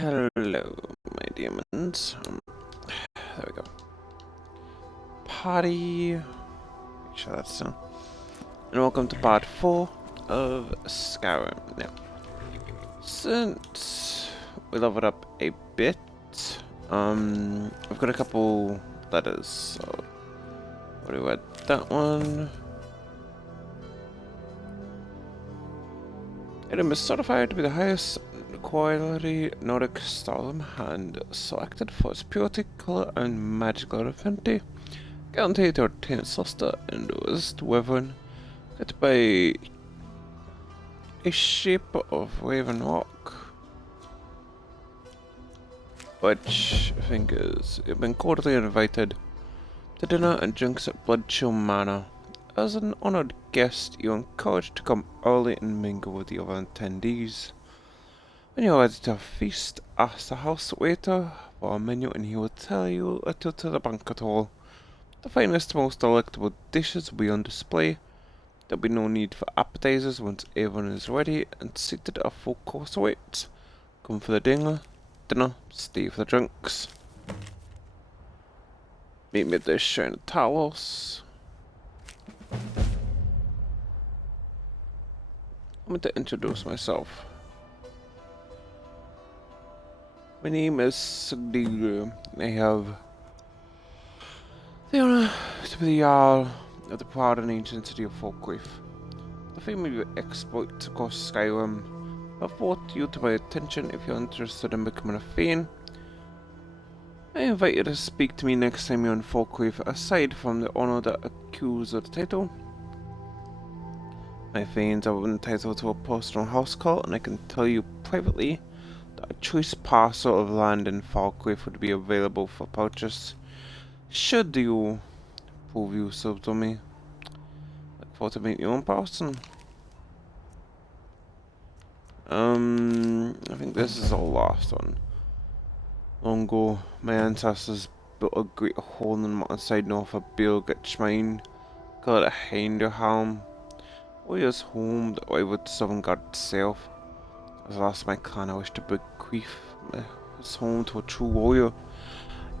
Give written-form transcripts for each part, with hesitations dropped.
Hello, my demons. There we go. Party. Make sure that's done. And welcome to part 4 of Skyrim. Now, since we leveled up a bit, I've got a couple letters. So, what do we read? That one. Item is certified to be the highest quality Nordic Stalin hand, selected for its purity, color, and magical affinity. Guaranteed to obtain its luster and resist weapon. Got by a shape of Raven Rock, which I think is you've been cordially invited to dinner and drinks at Bloodchill Manor. As an honored guest, you're encouraged to come early and mingle with the other attendees. When you're ready to feast, ask the house waiter for a menu and he will tell you to the banquet hall. The finest, most delectable dishes will be on display. There'll be no need for appetizers once everyone is ready and seated. A full course awaits. Come for the dinner, stay for the drinks. Meet me at the Shrine of Talos. I'm going to introduce myself. My name is Sigdiru. I have the honor to be the Jarl of the proud and ancient city of Falkreath. The fame of your exploits across Skyrim have brought you to my attention. If you're interested in becoming a Thane, I invite you to speak to me next time you're in Falkreath. Aside from the honor that accrues of the title, my Thanes are entitled to a personal house call, and I can tell you privately that a choice parcel of land in Falkreath would be available for purchase, should you prove yourself to me. Look forward to meeting you in person. I think this is our last one. Long ago, my ancestors built a great hole in the mountainside north of Bilgich Mine, called it Hinderhelm. Warrior's home that rivaled the Southern God itself. As the last of my clan, I wish to bequeath this home to a true warrior. You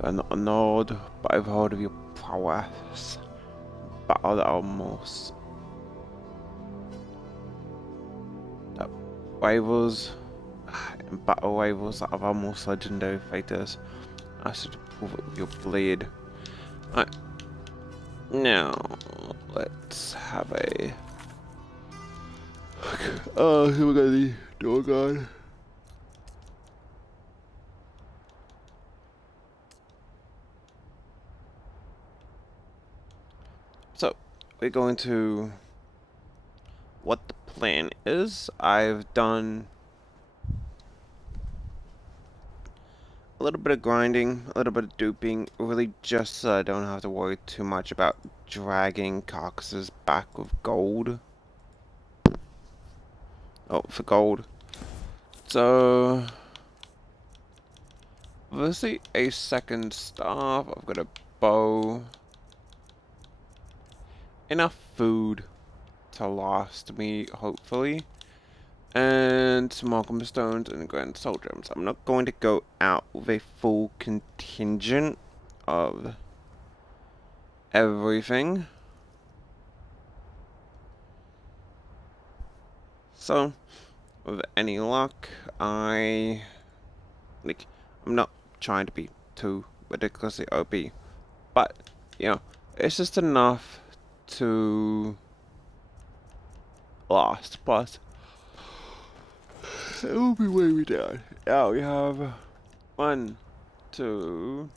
are not a nod, but I've heard of your prowess. Battle that almost that rivals and battle rivals that are our most legendary fighters. I should prove it with your blade. Alright. Now let's have a here we got the door guard. So we're going to what the plan is. I've done a little bit of grinding, a little bit of duping, really just so I don't have to worry too much about dragging carcasses back with gold. Oh, for gold. So, obviously a second staff, I've got a bow. Enough food to last me, hopefully. And some welcome stones and grand soul gems. I'm not going to go out with a full contingent of everything. So, with any luck, I'm not trying to be too ridiculously OP, but, you know, it's just enough to last. Plus, it will be way down. Now we have 1, 2.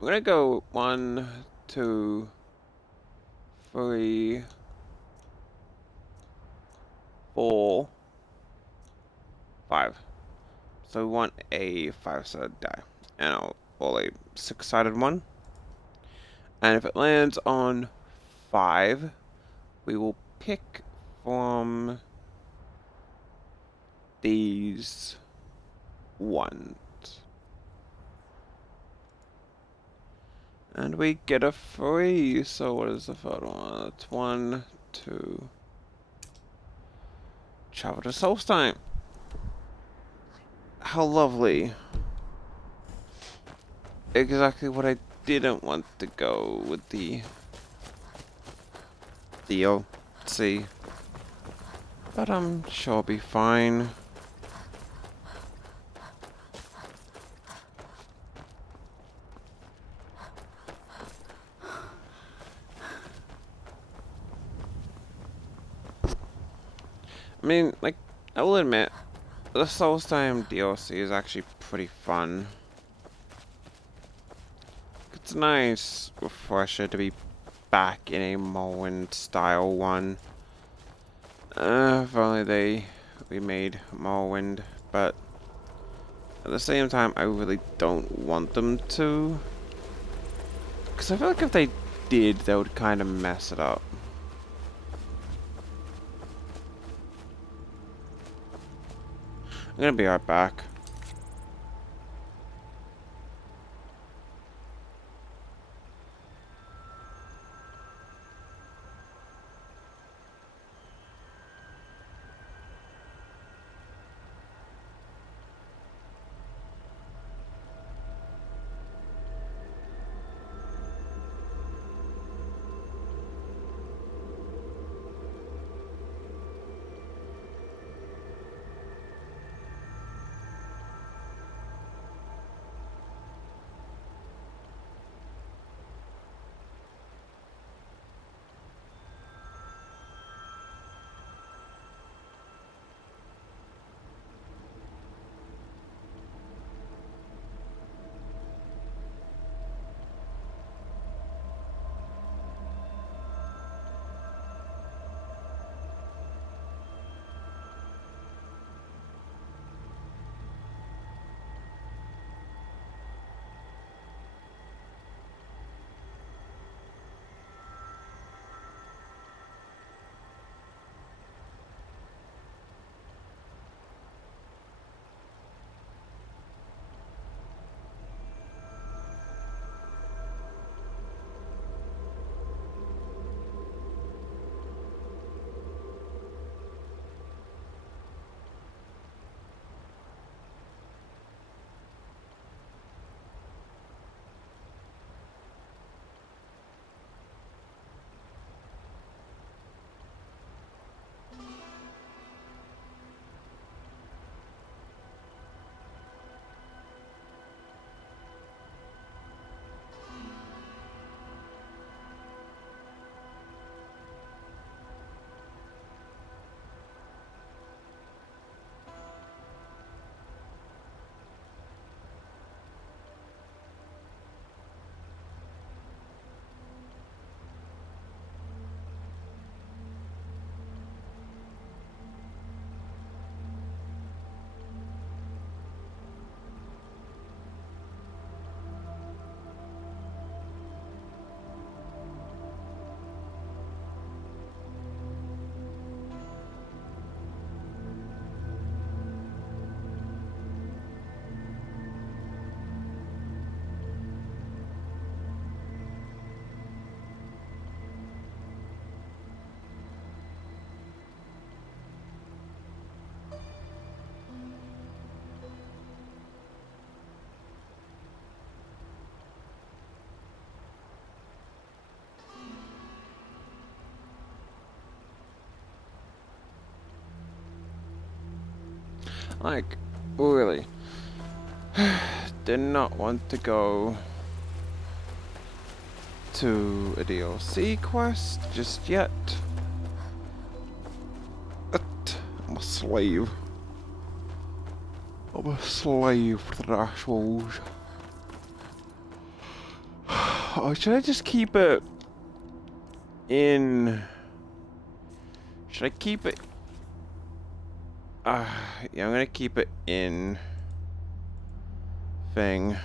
I'm gonna go 1, 2, 3, 4, 5. So we want a 5-sided die, and I'll roll a 6-sided one. And if it lands on 5, we will pick from these ones. And we get a 3, so what is the third one? It's 1, 2. Travel to Solstheim. how lovely. Exactly what I didn't want to go with the DLC. But I'm sure I'll be fine. I mean, like, I will admit, the Soulstone DLC is actually pretty fun. It's a nice refresher to be back in a Morrowind style one. If only they remade Morrowind, but at the same time, I really don't want them to. Because I feel like if they did, they would kind of mess it up. I'm gonna be right back. Like, really, did not want to go to a DLC quest just yet. But I'm a slave. I'm a slave to the Ashwolves. Oh, should I just keep it in? Should I keep it? Yeah, I'm gonna keep it in thing.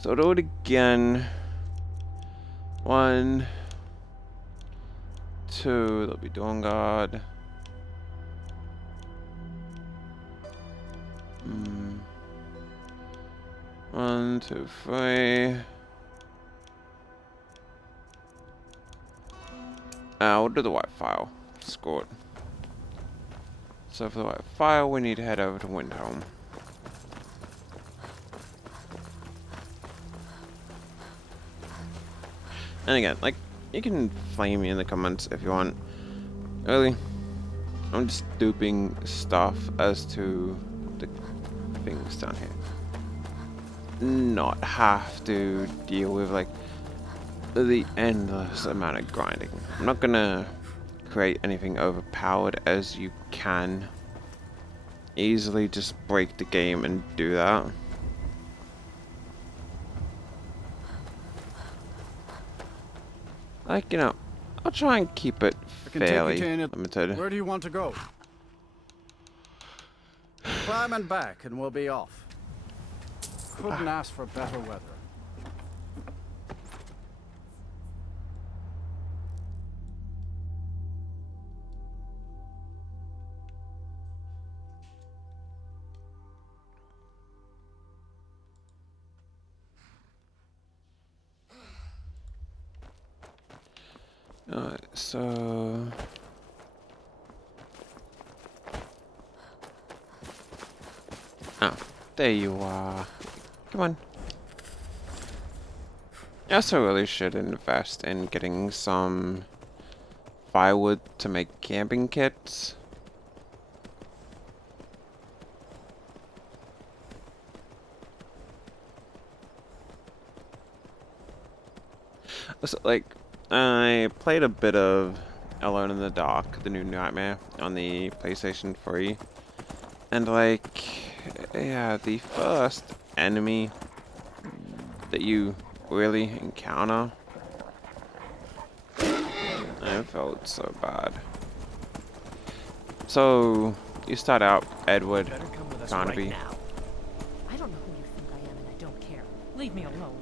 So do it again. 1, 2, that'll be Dawnguard. 1, 2, 3. We'll do the white file. Screw it. So for the white file, we need to head over to Windhelm. And again, like, you can flame me in the comments if you want. Really, I'm just duping stuff as to the things down here. Not have to deal with, like, the endless amount of grinding. I'm not gonna create anything overpowered, as you can easily just break the game and do that. Like, you know, I'll try and keep it fairly limited. Where do you want to go? Climb and back and we'll be off. Couldn't ask for better weather. Alright, so... Oh, there you are. Come on. I also really should invest in getting some firewood to make camping kits. So, like, I played a bit of Alone in the Dark, the new Nightmare, on the PlayStation 3. And, like, yeah, the first enemy that you really encounter, I felt so bad. So, you start out Edward Carnaby. Right, I don't know who you think I am and I don't care. Leave me alone.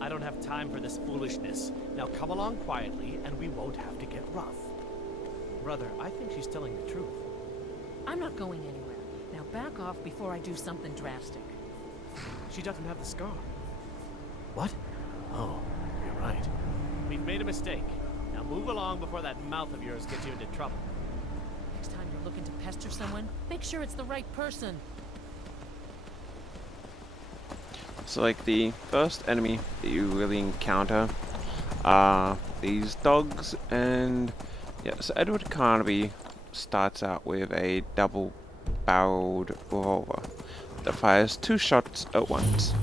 I don't have time for this foolishness. Now come along quietly and we won't have to get rough. Brother, I think she's telling the truth. I'm not going anywhere. Now back off before I do something drastic. She doesn't have the scar. What? Oh, you're right. We've made a mistake. Now move along before that mouth of yours gets you into trouble. Next time you're looking to pester someone, make sure it's the right person. So, like, the first enemy that you really encounter are these dogs, and yeah, so Edward Carnaby starts out with a double-barreled revolver that fires 2 shots at once.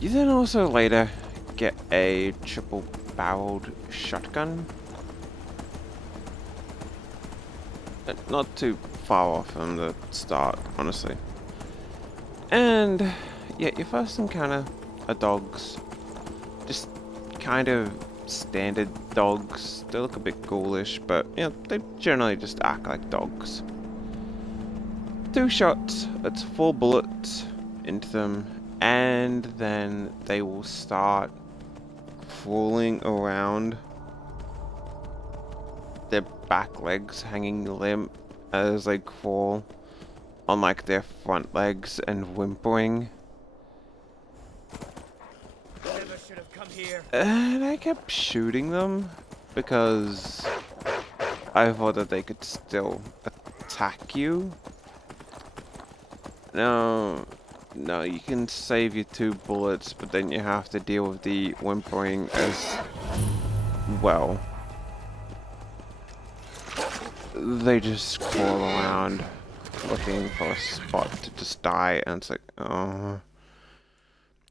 You then also later get a triple-barreled shotgun. Not too far off from the start, honestly. And yeah, your first encounter are dogs. Just kind of standard dogs. They look a bit ghoulish, but you know, they generally just act like dogs. 2 shots, that's 4 bullets into them, and then they will start crawling around, their back legs hanging limp as they crawl on like their front legs and whimpering. Never should have come here. And I kept shooting them because I thought that they could still attack you. No, you can save your 2 bullets, but then you have to deal with the whimpering as well. They just crawl around looking for a spot to just die, and it's like, oh.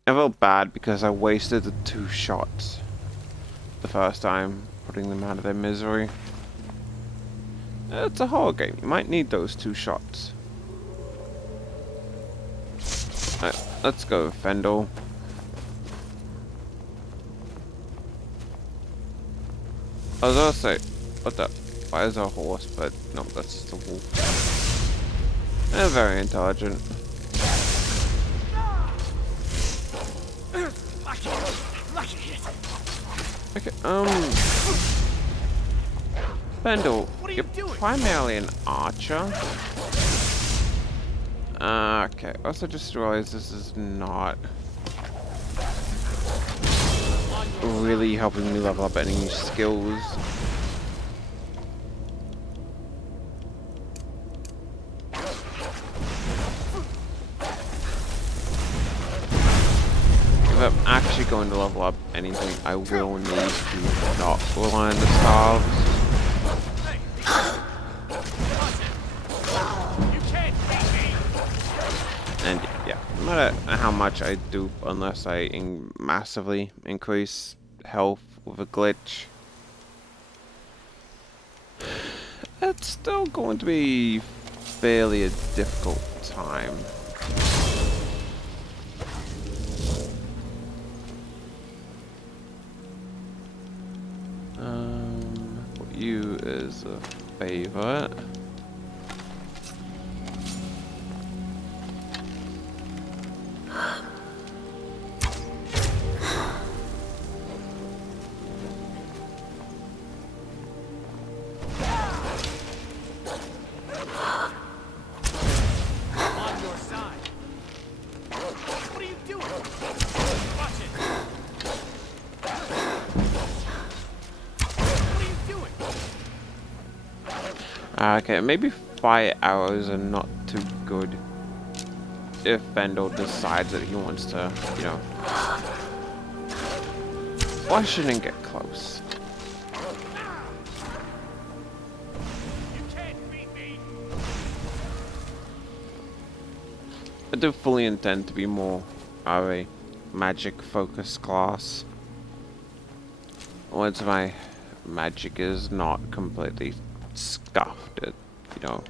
I felt bad because I wasted the 2 shots the first time, putting them out of their misery. It's a horror game, you might need those 2 shots. Alright, let's go, Fendel. I was gonna say, what the? Why is there a horse? But no, that's just a wolf. They're very intelligent. Okay, Fendel, you're primarily an archer. Okay, also just realized this is not really helping me level up any skills. If I'm actually going to level up anything, I will need to not rely on the starves. And yeah, no matter how much I do, unless I massively increase health with a glitch, it's still going to be fairly a difficult time. Put you as a favorite. Okay, maybe fire arrows are not too good if Vendel decides that he wants to, you know. Well, I shouldn't get close. You can't beat me. I do fully intend to be more of a magic focused class. Once my magic is not completely scuffed, it, you know,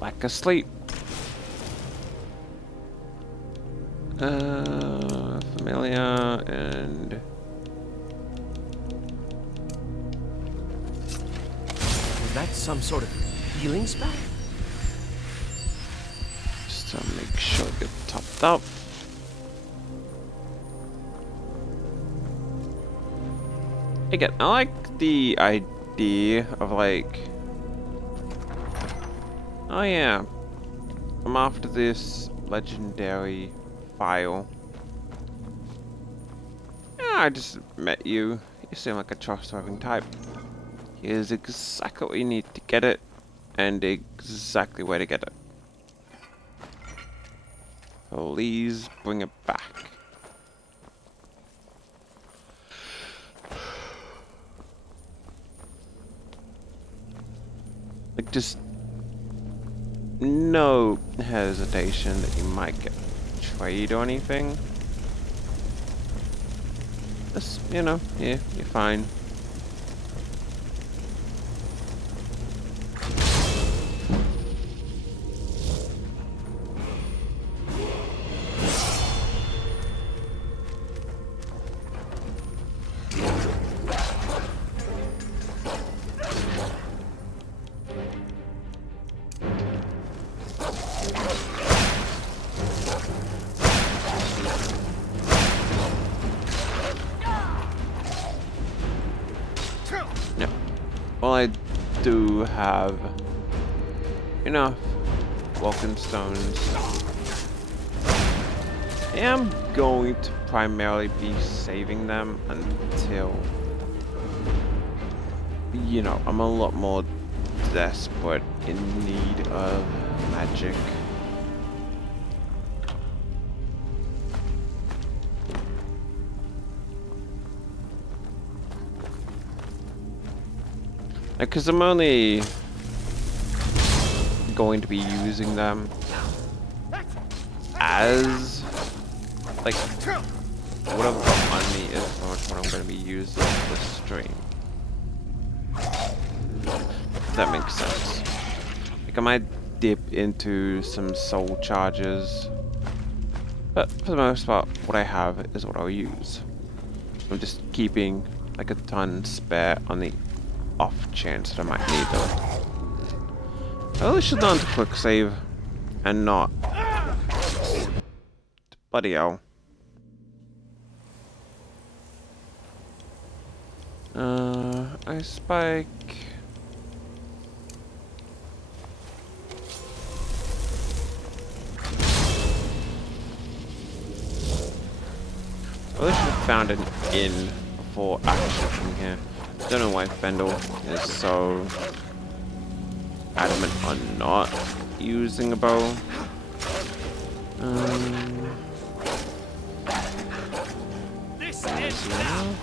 like asleep. Familiar and Is that some sort of healing spell? just to make sure I get topped up. Again, I like the idea of like, oh yeah, I'm after this legendary file. Yeah, I just met you. You seem like a trustworthy type. Here's exactly what you need to get it, and exactly where to get it. Please bring it back. Like, just no hesitation that you might get trade or anything. Just, you know, yeah, you're fine. Well, I do have enough walking stones. I am going to primarily be saving them until, you know, I'm a lot more desperate in need of magic. Because I'm only going to be using them as, like, what I've got on me is so much what I'm going to be using this stream. If that makes sense. Like, I might dip into some soul charges, but for the most part, what I have is what I'll use. I'm just keeping, like, a ton spare on the off chance that I might need them. I really should learn to quick save and not. Bloody hell. Ice spike. I really should have found an inn before action from here. Don't know why Vendel is so adamant on not using a bow. Easy enough.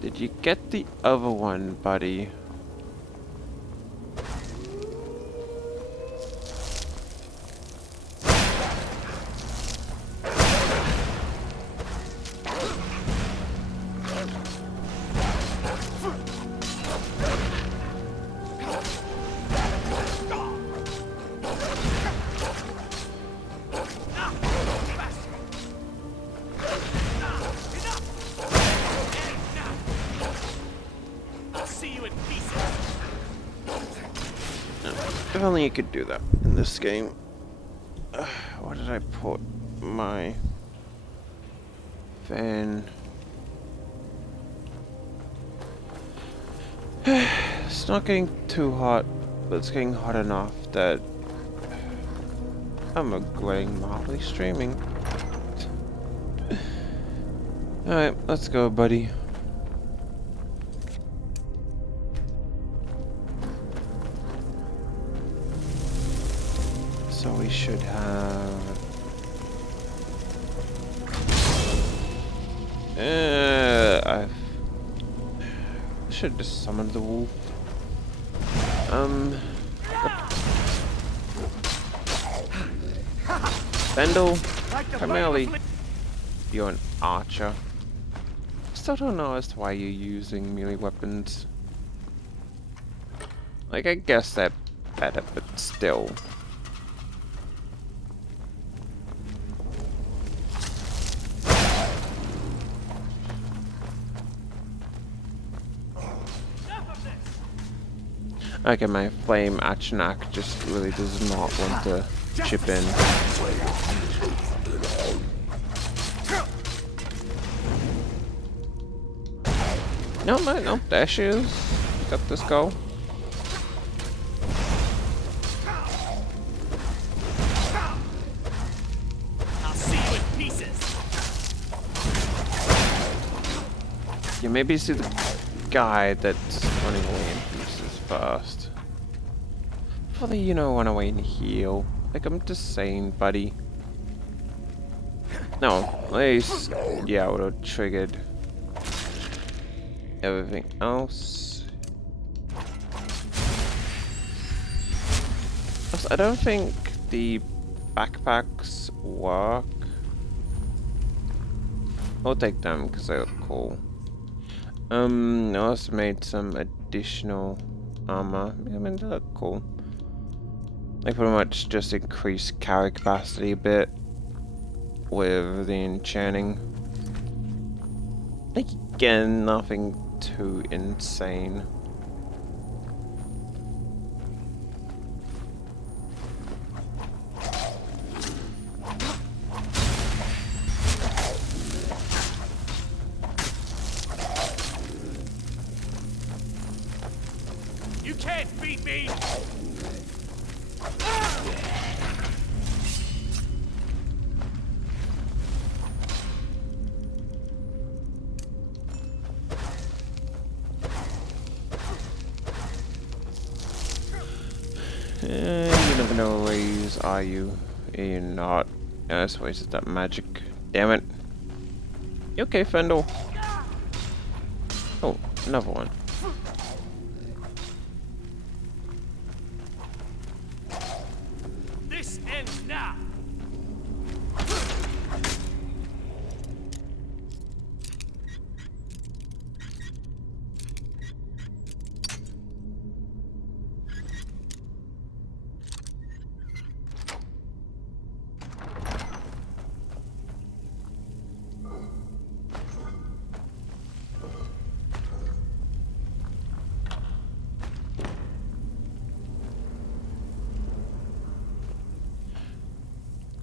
Did you get the other one, buddy? If only you could do that in this game. Where did I put my fan? It's not getting too hot, but it's getting hot enough that I'm regretting mildly streaming. Alright, let's go, buddy. So we should have... I should just summon the wolf. Vendel, primarily you're an archer. Still don't know as to why you're using melee weapons. Like, I guess they're better, but still. Okay, my flame Achnak just really does not want to chip in. No, there she is. Got this go. I'll see you in pieces. You maybe see the guy that's running away in pieces first. Before they, run away and heal. Like, I'm just saying, buddy. No, at least, yeah, I would have triggered everything else. Also, I don't think the backpacks work. I'll take them because they look cool. I also made some additional armor. I mean, they look cool. They pretty much just increase carry capacity a bit with the enchanting. Like, again, nothing too insane. You can't beat me. You never know where you are you. You're not. Yeah, that's wasted that magic. Damn it. You okay, Fendel? Oh, another one. This ends now.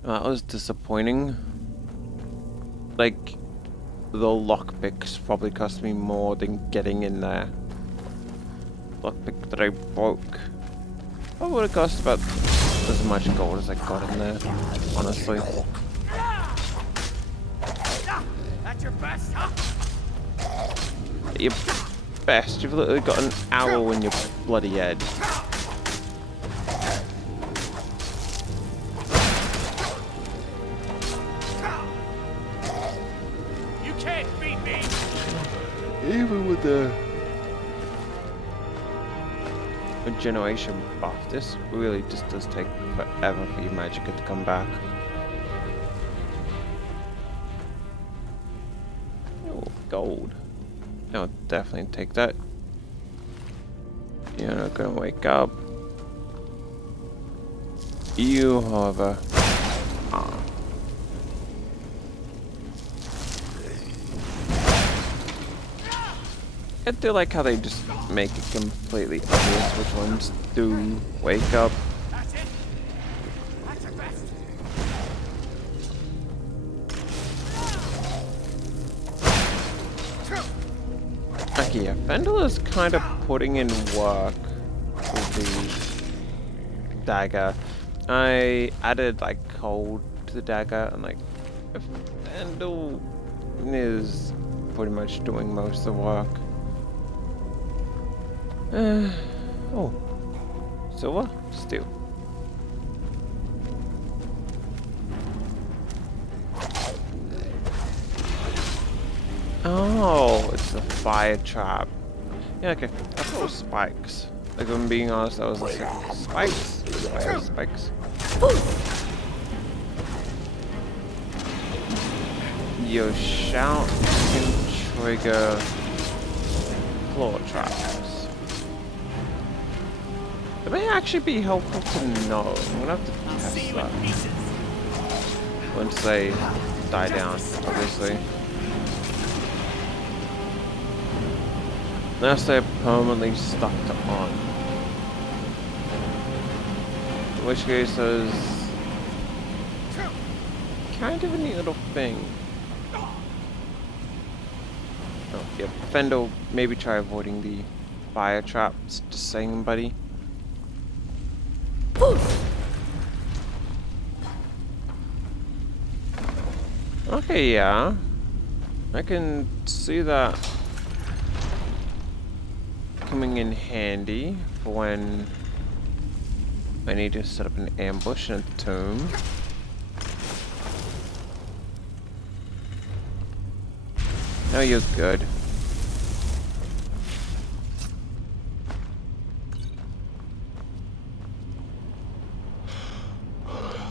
That was disappointing. Like, the lockpicks probably cost me more than getting in there. Lockpick that I broke. What would it cost about as much gold as I got in there, honestly. That's your best, huh? Your best, you've literally got an arrow in your bloody head. Even with the regeneration buff, this really just does take forever for your magicka to come back. Oh, gold. I'll definitely take that. You're not gonna wake up. You, however, are. I do like how they just make it completely obvious which ones do wake up. Okay, yeah, Fendel is kind of putting in work with the dagger. I added like cold to the dagger, and like Fendel is pretty much doing most of the work. Oh, silver, steel. Oh, it's a fire trap. Yeah, okay. I thought it was spikes. Like, if I'm being honest, I was like, spikes? Fire spikes. Your shout can trigger claw traps. It may actually be helpful to know. I'm gonna have to test that. Once they die down, obviously. Unless they're permanently stuck on. In which case there's kind of a neat little thing. Oh, yeah, Fendel, maybe try avoiding the fire traps, just saying, buddy. Okay, yeah. I can see that coming in handy for when I need to set up an ambush in a tomb. No, you're good.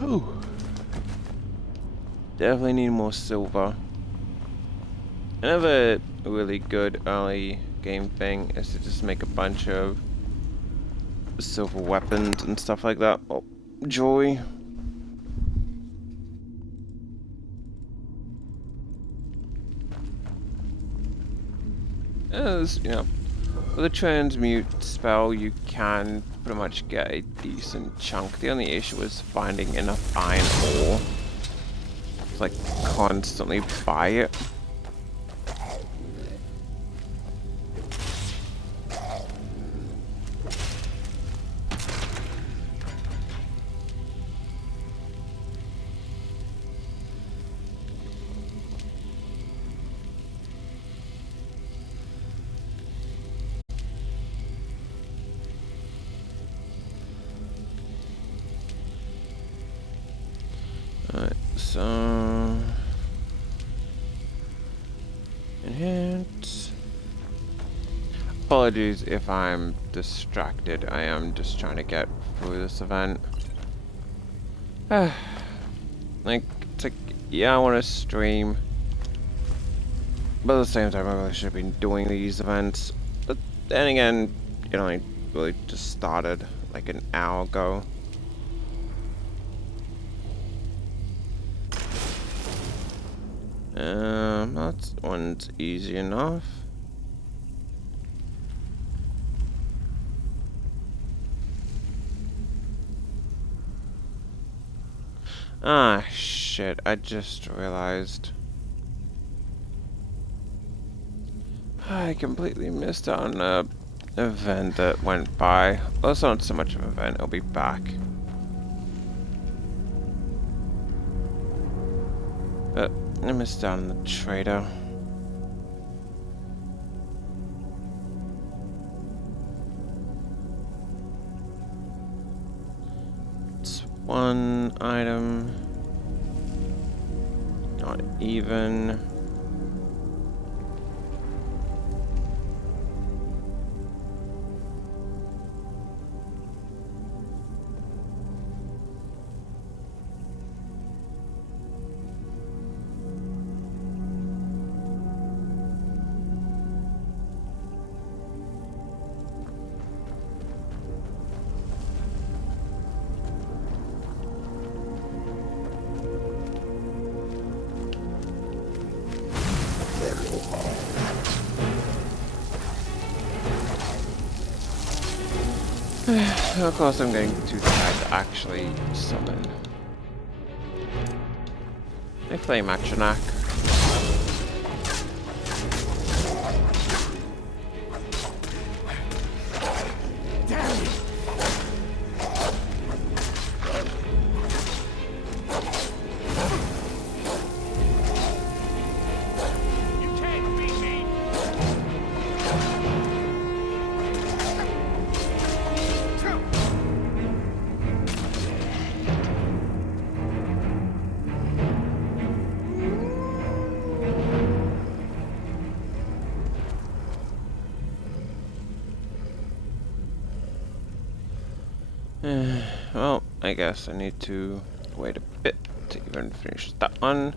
Ooh. Definitely need more silver. Another really good early game thing is to just make a bunch of silver weapons and stuff like that. Oh, joy. As you know, with a transmute spell, you can pretty much get a decent chunk. The only issue is finding enough iron ore to like constantly buy it. Alright, so enhance. Apologies if I'm distracted. I am just trying to get through this event. Like, it's like, yeah, I want to stream, but at the same time, I really should have been doing these events. But then again, you know, I really just started like an hour ago. That one's easy enough. Ah, shit, I just realized. I completely missed out on an event that went by. Well, it's not so much of an event, it'll be back. But I missed out on the trader. It's one item. Not even. Of course, I'm getting too tired to actually summon a Flame Achenak. Well, I guess I need to wait a bit to even finish that one.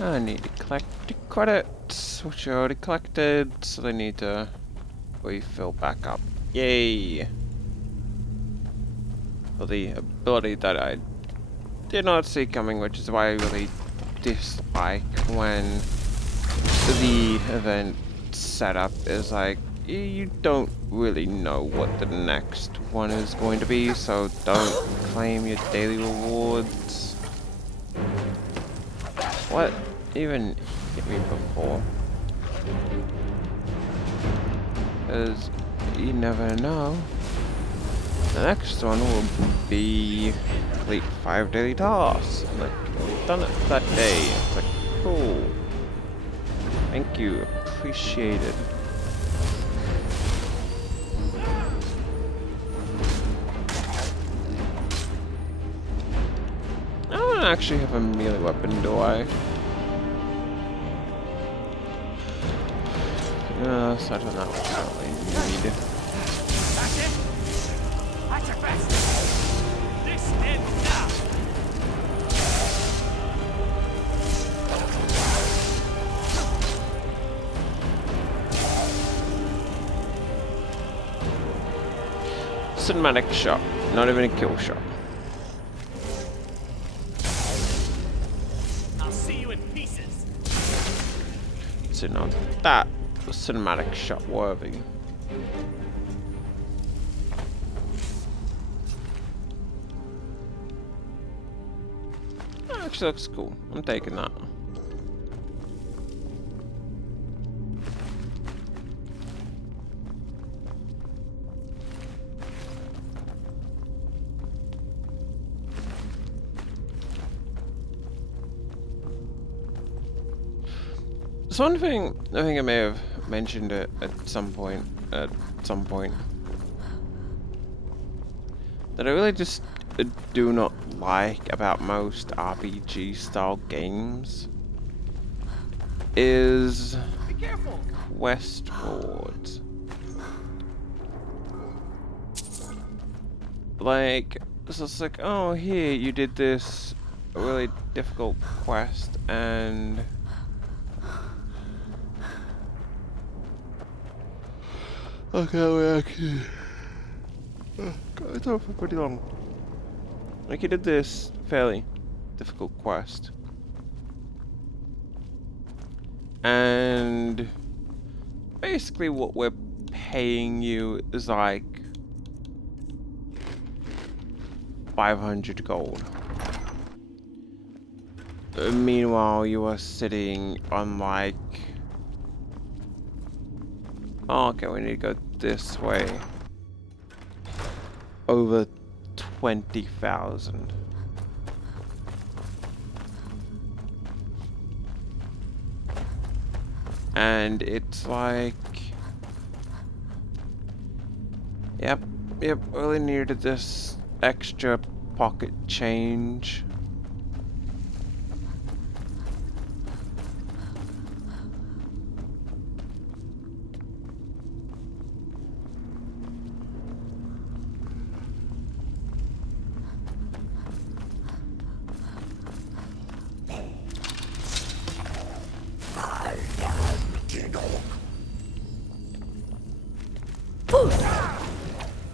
I need to collect the credits, which I already collected, so they need to refill back up. Yay! For the ability that I did not see coming, which is why I really dislike when the event setup is like, you don't really know what the next one is going to be, so don't claim your daily rewards. What even hit me before? Because you never know. The next one will be complete 5 daily tasks. Like, I've done it that day. It's like, cool. Thank you. Appreciate it. I don't actually have a melee weapon, do I? No, such a not what I really need. That's it. That's your best. This ends now. Cinematic shot, not even a kill shot. I'll see you in pieces. So now that was cinematic shot worthy. That actually looks cool. I'm taking that. So one thing I think I may have mentioned it at some point, that I really just do not like about most RPG style games is Be careful. quest rewards. Like, so it's like, oh, here you did this really difficult quest and okay, we actually got it for pretty long. Like, you did this fairly difficult quest, and basically what we're paying you is like 500 gold. Meanwhile, you are sitting on like, oh, okay, we need to go this way. Over 20,000. And it's like, yep, really needed this extra pocket change.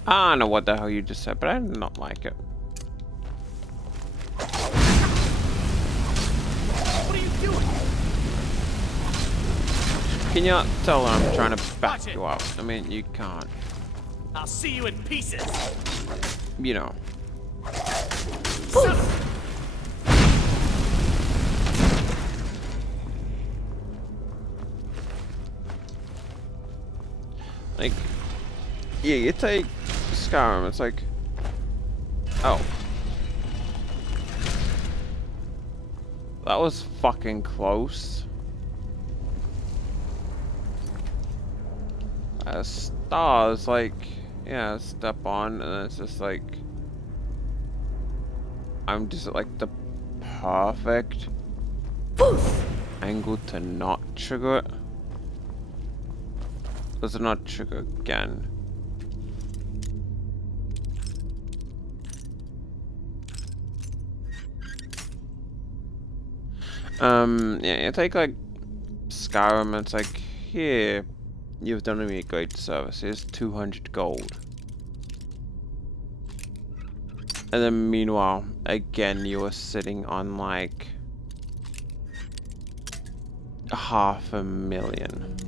I don't know what the hell you just said, but I did not like it. What are you doing? Can you not tell I'm trying to back you up? I mean, you can't. I'll see you in pieces. You know. Like, yeah, you take Skyrim, it's like, oh. That was fucking close. Stars, like, yeah, step on, and it's just like, I'm just at, like, the perfect angle to not trigger it. Does it not trigger again? Yeah, you take like Skyrim, it's like, here, you've done me a great service, here's 200 gold. And then meanwhile, again, you were sitting on like 500,000.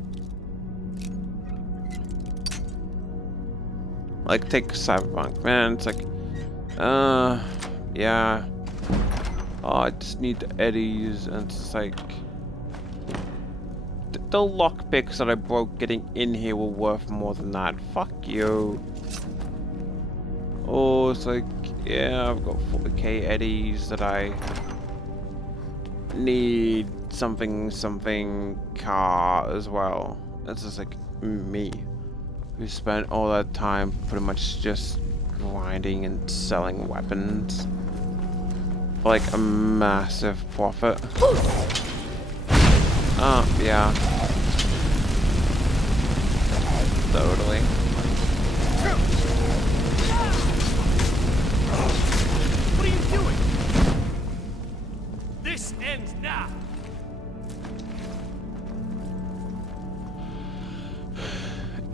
Like, take Cyberpunk, man, it's like, yeah. Oh, I just need the eddies, and it's like... The lockpicks that I broke getting in here were worth more than that. Fuck you. Oh, it's like, yeah, I've got 40k eddies that I... need something car as well. It's just like, me. Who spent all that time pretty much just grinding and selling weapons. Like a massive profit. Oh, yeah. Totally. What are you doing? This ends now.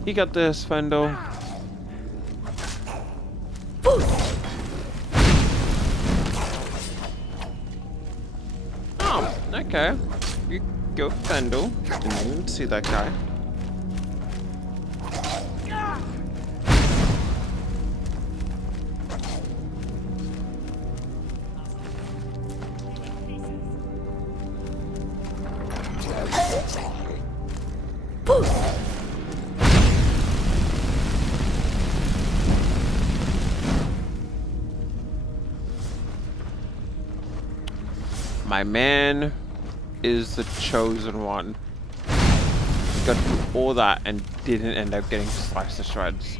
You got this, Fendel. Okay, you go Fendel. Didn't see that guy. My man is the chosen one. Got through all that and didn't end up getting sliced to shreds.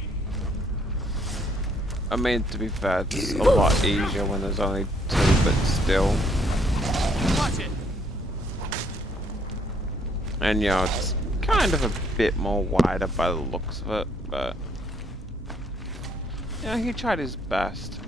I mean, to be fair, it's a lot easier when there's only two, but still. Watch it. And you know, it's kind of a bit more wider by the looks of it, but yeah, he tried his best.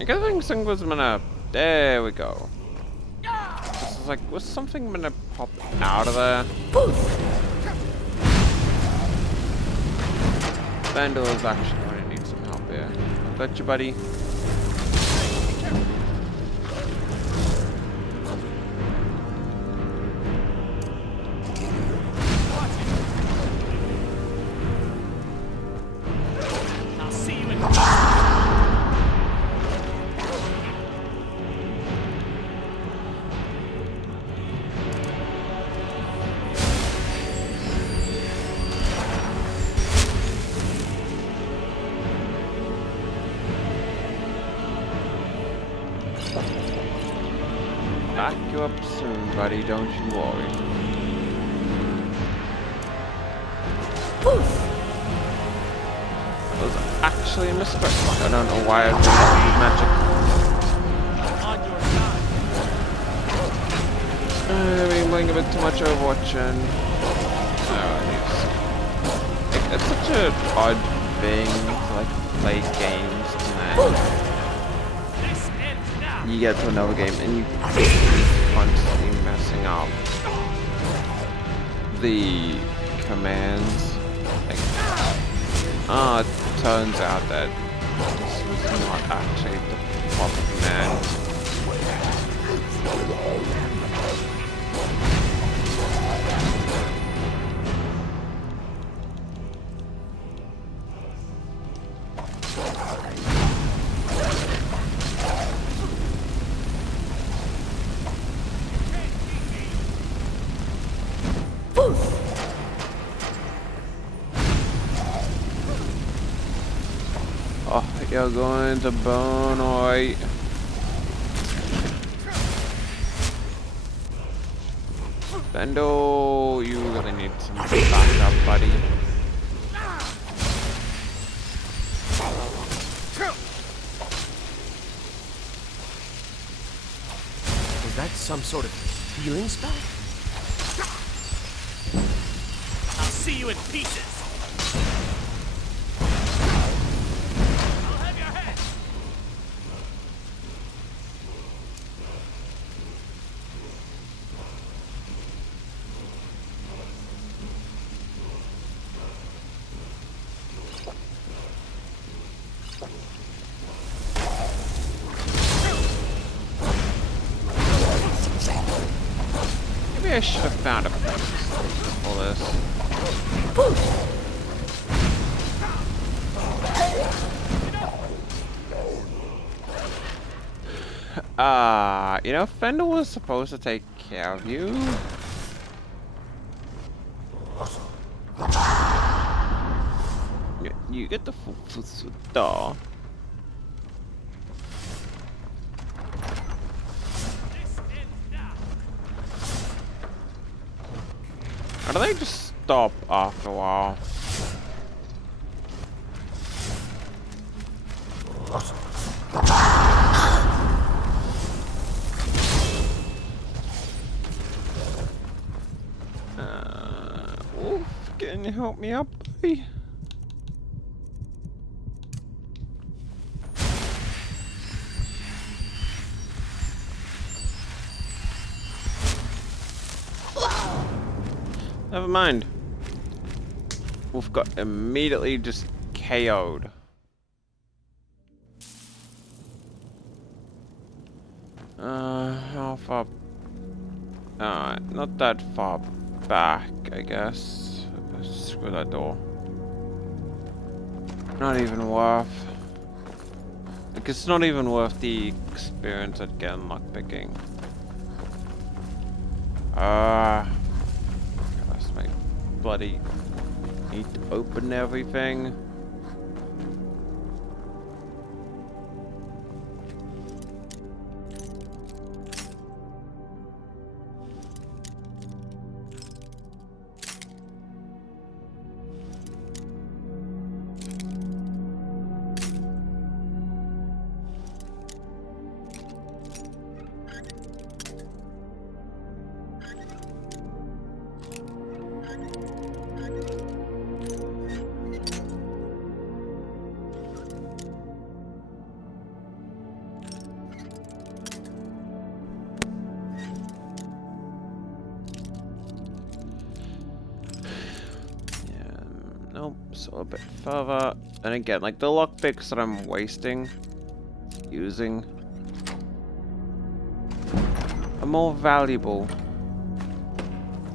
I guess something was gonna... There we go. This is like, was something gonna pop out of there? Vandal is actually going to need some help here. Got you, buddy. I'll see you in... Back you up soon, buddy, don't you worry. That was actually a misclick. I don't know why I did not use magic. On your side. I've been playing a bit too much Overwatch and... it's such an odd thing to like play games and then This ends now. you get to another game and you constantly messing up the commands. Like, it turns out that This was not actually the proper command. Oh, you're going to burn, alright. Bendo, you really need some backup, buddy. Was that some sort of healing spell? I'll see you in pieces. I'll have your head. Maybe I should have found a place for this. You know, Fender was supposed to take care of you. You get the door. How do they just stop after a while? Wolf, can you help me up, buddy? Never mind. Wolf got immediately just KO'd. How far? Not that far back, I guess. Screw that door. Not even worth. Like, it's not even worth the experience I'd get in lockpicking. That's my bloody need to open everything. Nope, so a bit further. And again, like the lockpicks that I'm using, are more valuable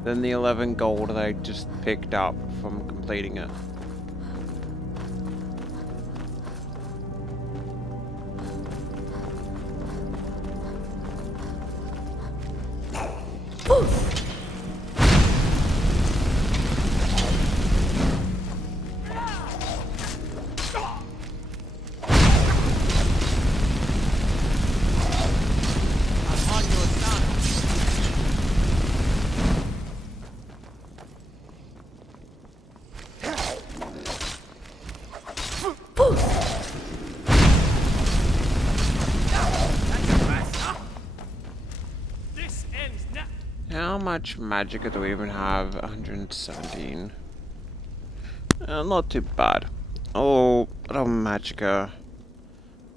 than the 11 gold that I just picked up from completing it. How much magicka do we even have? 117. Not too bad. Oh, a little magicka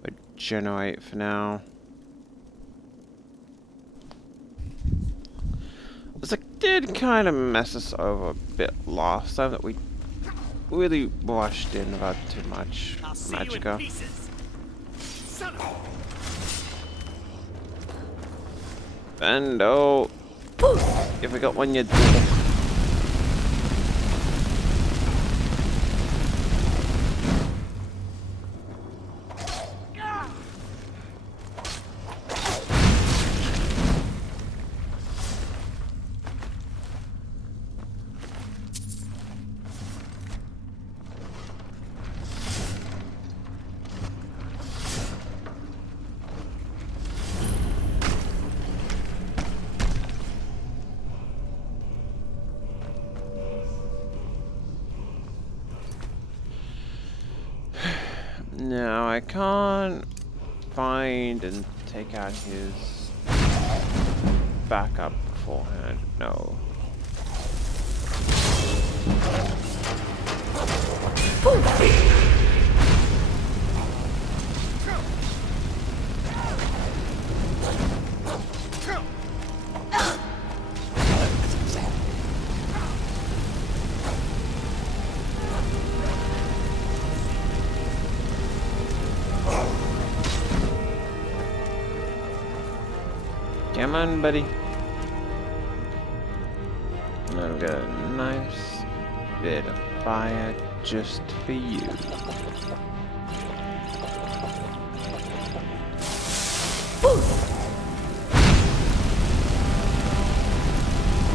would generate for now. It did kind of mess us over a bit last time that we really rushed in about too much I'll see you in magicka. pieces. Son of a... And oh, if we got one, you do. No, I can't find and take out his backup beforehand. No. Come on, buddy. I've got a nice bit of fire just for you.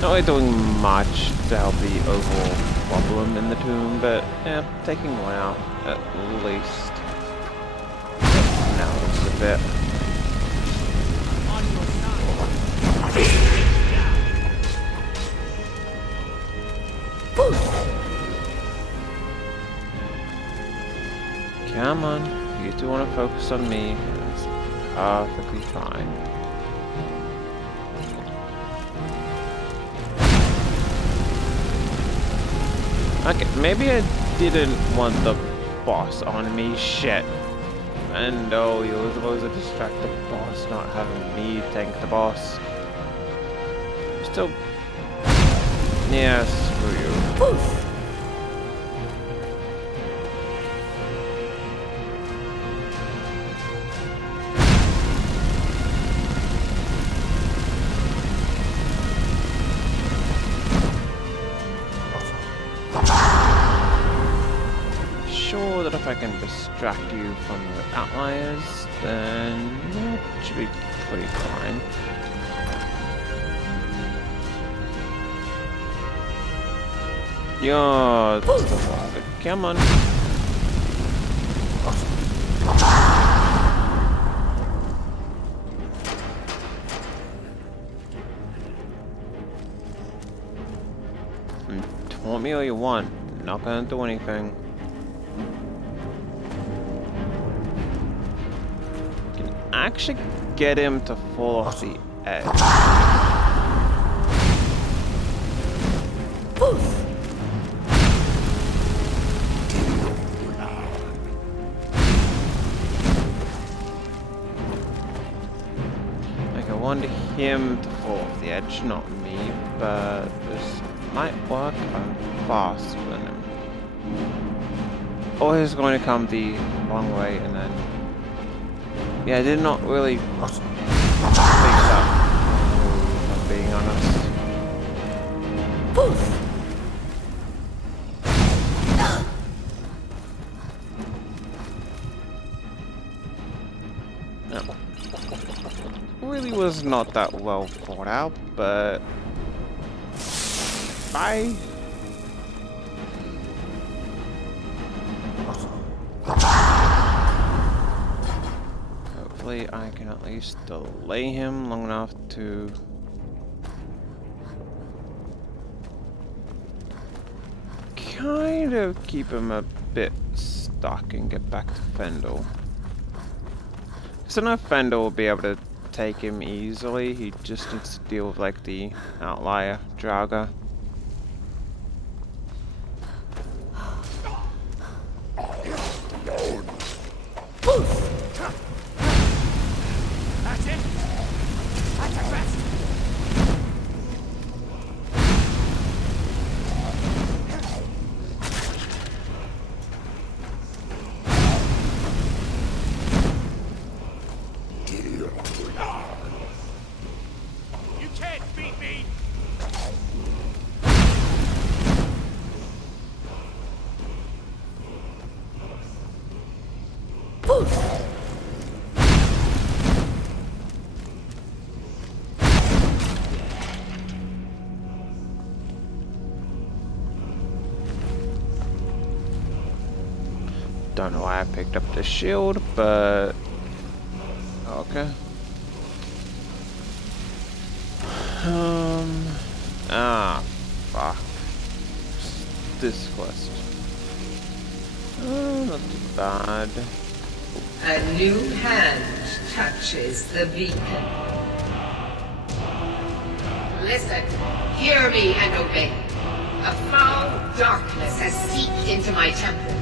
Not really doing much to help the overall problem in the tomb, but yeah, taking one out at least. Now it's a bit. Come on, you two want to focus on me. It's perfectly fine. Okay, maybe I didn't want the boss on me. Shit. And oh, you were supposed to distract the boss, not having me tank the boss. Still. Yeah, screw you. Sure that if I can distract you from your outliers, then that should be pretty fine. You're the one. Come on. Taunt me all you want. Not gonna do anything. Can actually get him to fall off the edge. Like I wanted him to fall off the edge, not me, but this might work. I'm faster than him. Or he's going to come the wrong way and then... Yeah, I did not really think that, if I'm being honest. No. Really was not that well thought out, but... Bye! Hopefully I can at least delay him long enough to... kind of keep him a bit stuck and get back to Fendel. So now Fendel will be able to take him easily, he just needs to deal with like the outlier, Draga. That's it. That's our best. Don't know why I picked up the shield, but okay. Fuck. This quest. Oh, not too bad. A new hand touches the beacon. Listen, hear me and obey. A foul darkness has seeped into my temple.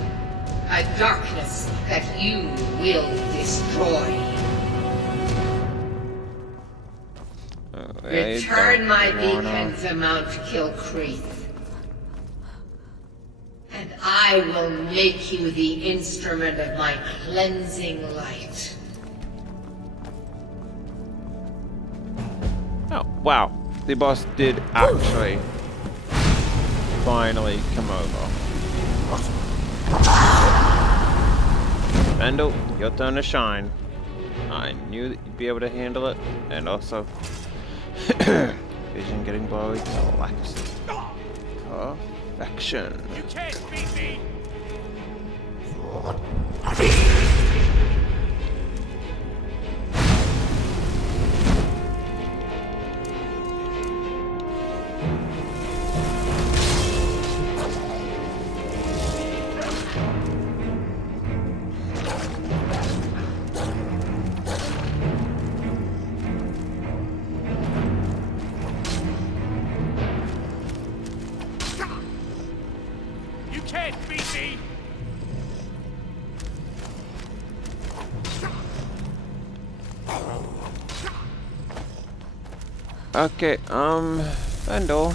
A darkness that you will destroy. Return my beacon to Mount Kilcreath, and I will make you the instrument of my cleansing light. Oh, wow. The boss did actually finally come over. Vendel, your turn to shine. I knew that you'd be able to handle it, and also vision getting blurry collapsed. Perfection. You can't beat me! You can't beat me! Okay, Vendel.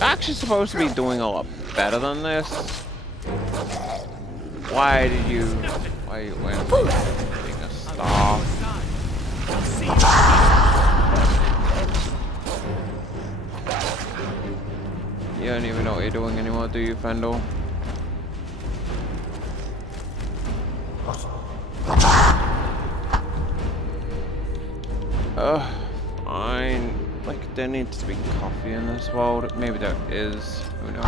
Actually supposed to be doing a lot better than this. Why are you being a star? You don't even know what you're doing anymore, do you, Vendel? Fine. Like, there needs to be coffee in this world. Maybe there is. Who knows?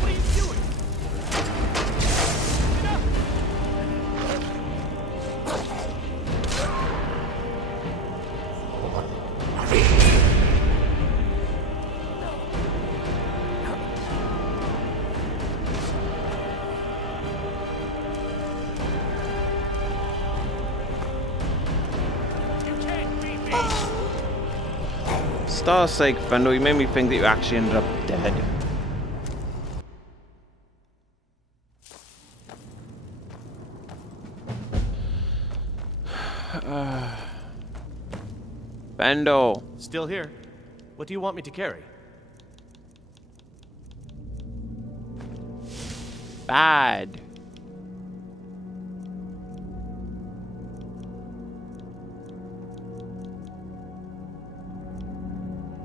What are you doing? Get up! You can't beat me! Star's sake, Vendel, you made me think that you actually ended up dead. Vendel. Still here. What do you want me to carry? Bad.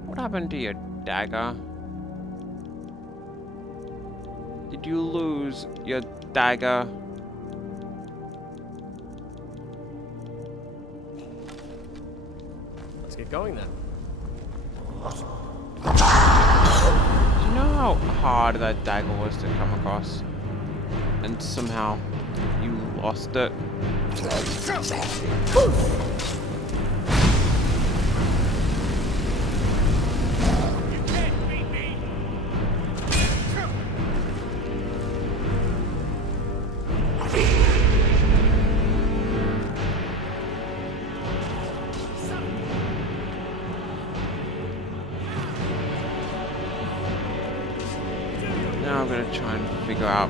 What happened to your dagger? Did you lose your dagger? Let's get going then. Do you know how hard that dagger was to come across? And somehow you lost it? You can't beat me! Now I'm gonna try and figure out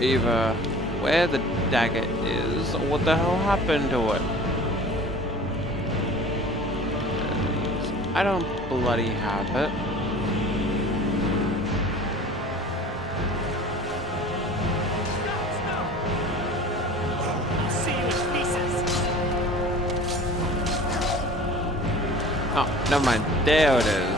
either where the dagger is or what the hell happened to it. And I don't bloody have it. I'll see you in pieces! Oh, never mind. There it is.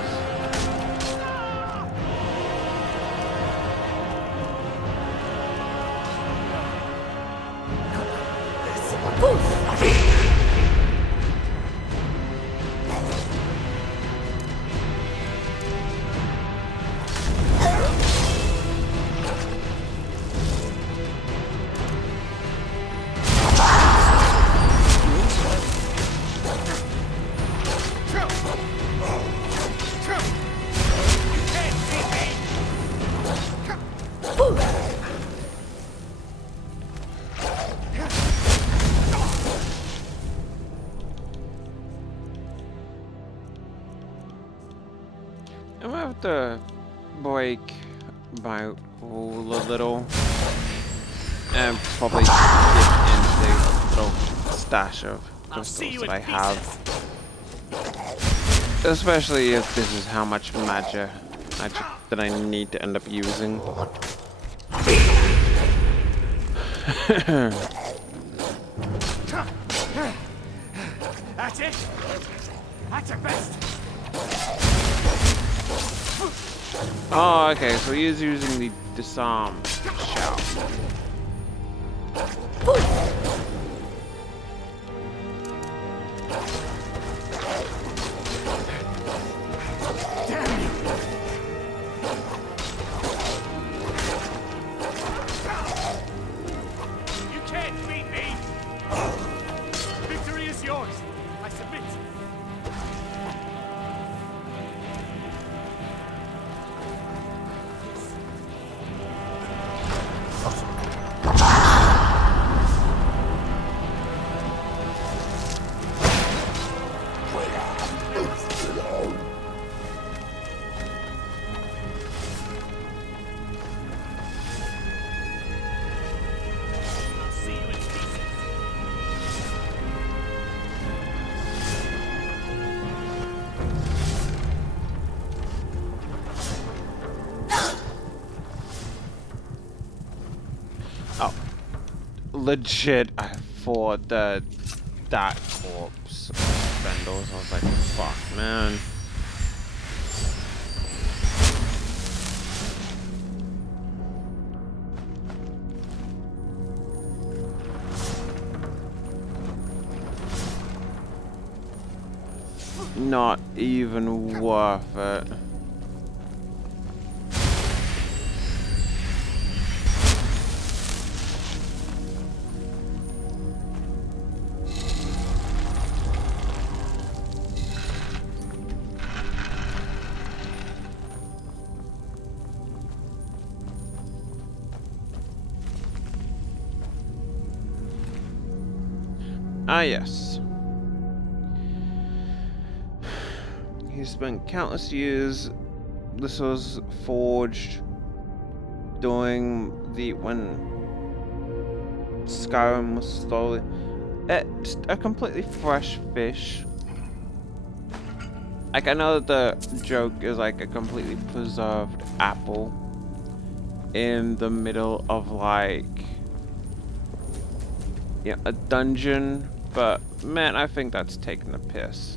I'm gonna have to break my rule a little and probably get into a little stash of crystals that I have. Especially if this is how much magic that I need to end up using. That's it. That's your best. Oh, okay, so he is using the disarm shout. You can't beat me. Victory is yours. I submit. I'll see you in pieces. Oh, legit! I thought that corpse Vendors. I was like, fuck, man. Not even worth it. Ah, yes. He spent countless years. This was forged during when Skyrim was slowly. It's a completely fresh fish. Like, I know that the joke is like a completely preserved apple in the middle of like, yeah, a dungeon, but man, I think that's taking the piss.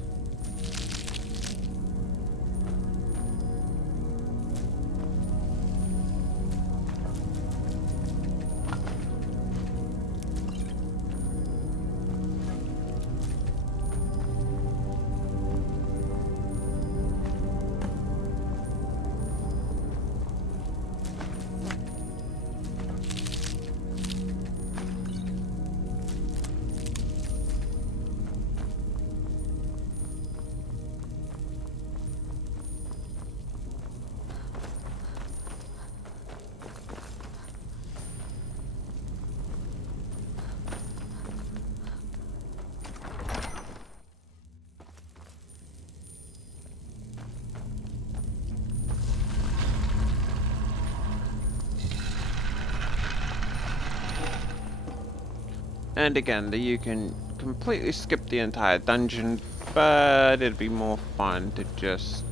And again, you can completely skip the entire dungeon, but it'd be more fun to just,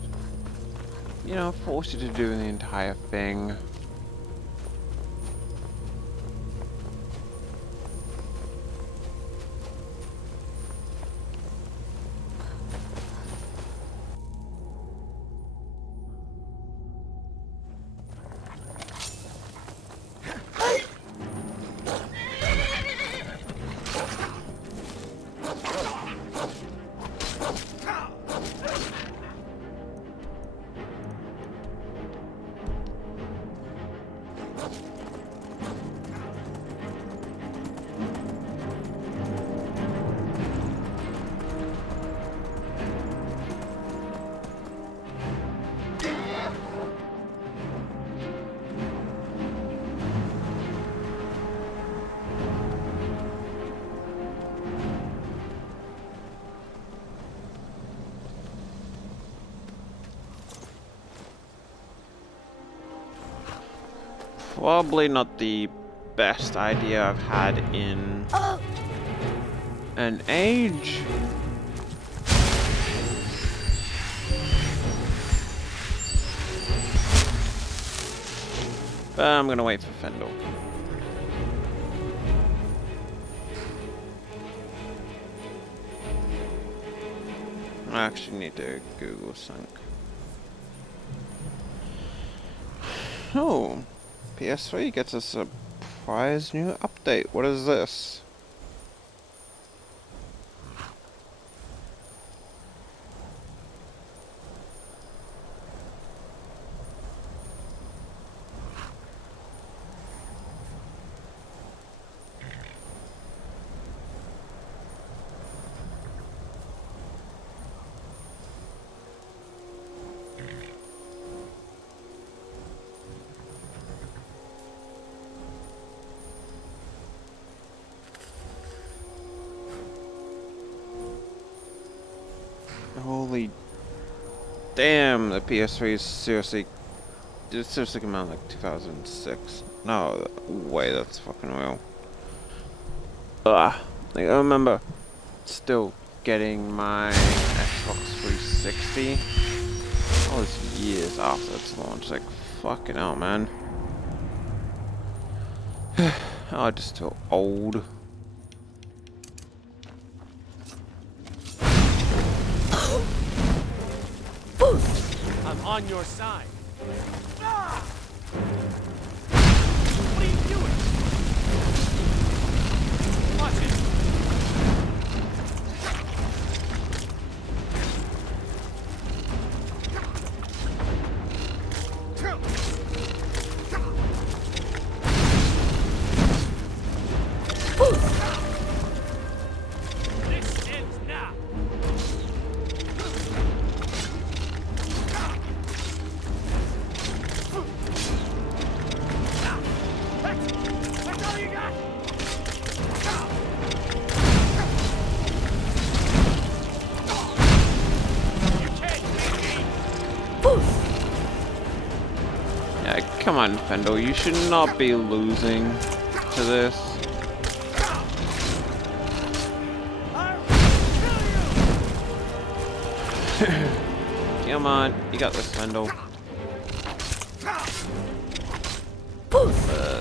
you know, force you to do the entire thing. probably not the best idea I've had in an age. But I'm gonna wait for Fendel. I actually need to Google sync. Oh, PS3 gets a surprise new update. What is this? Holy damn, the PS3 is seriously came out like 2006. No way, that's fucking real. Like, I remember still getting my Xbox 360. All those years after its launch, like fucking hell, man. I just feel old. I'm on your side. Ah! What are you doing? Watch it. This ends now. That's all you got? You can't beat me. Yeah, come on, Fendel, you should not be losing to this. I'll kill you. Come on, you got this, Fendel.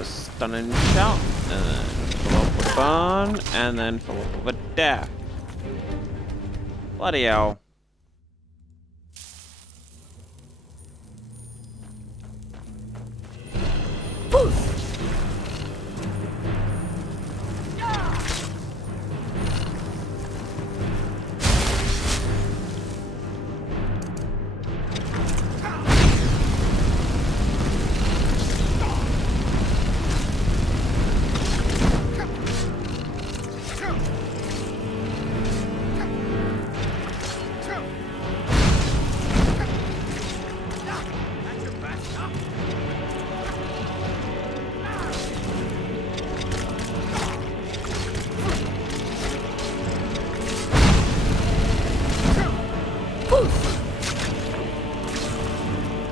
Stunning shout, and then follow up with a burn, and then follow up with a death. Bloody hell. That's your best, huh?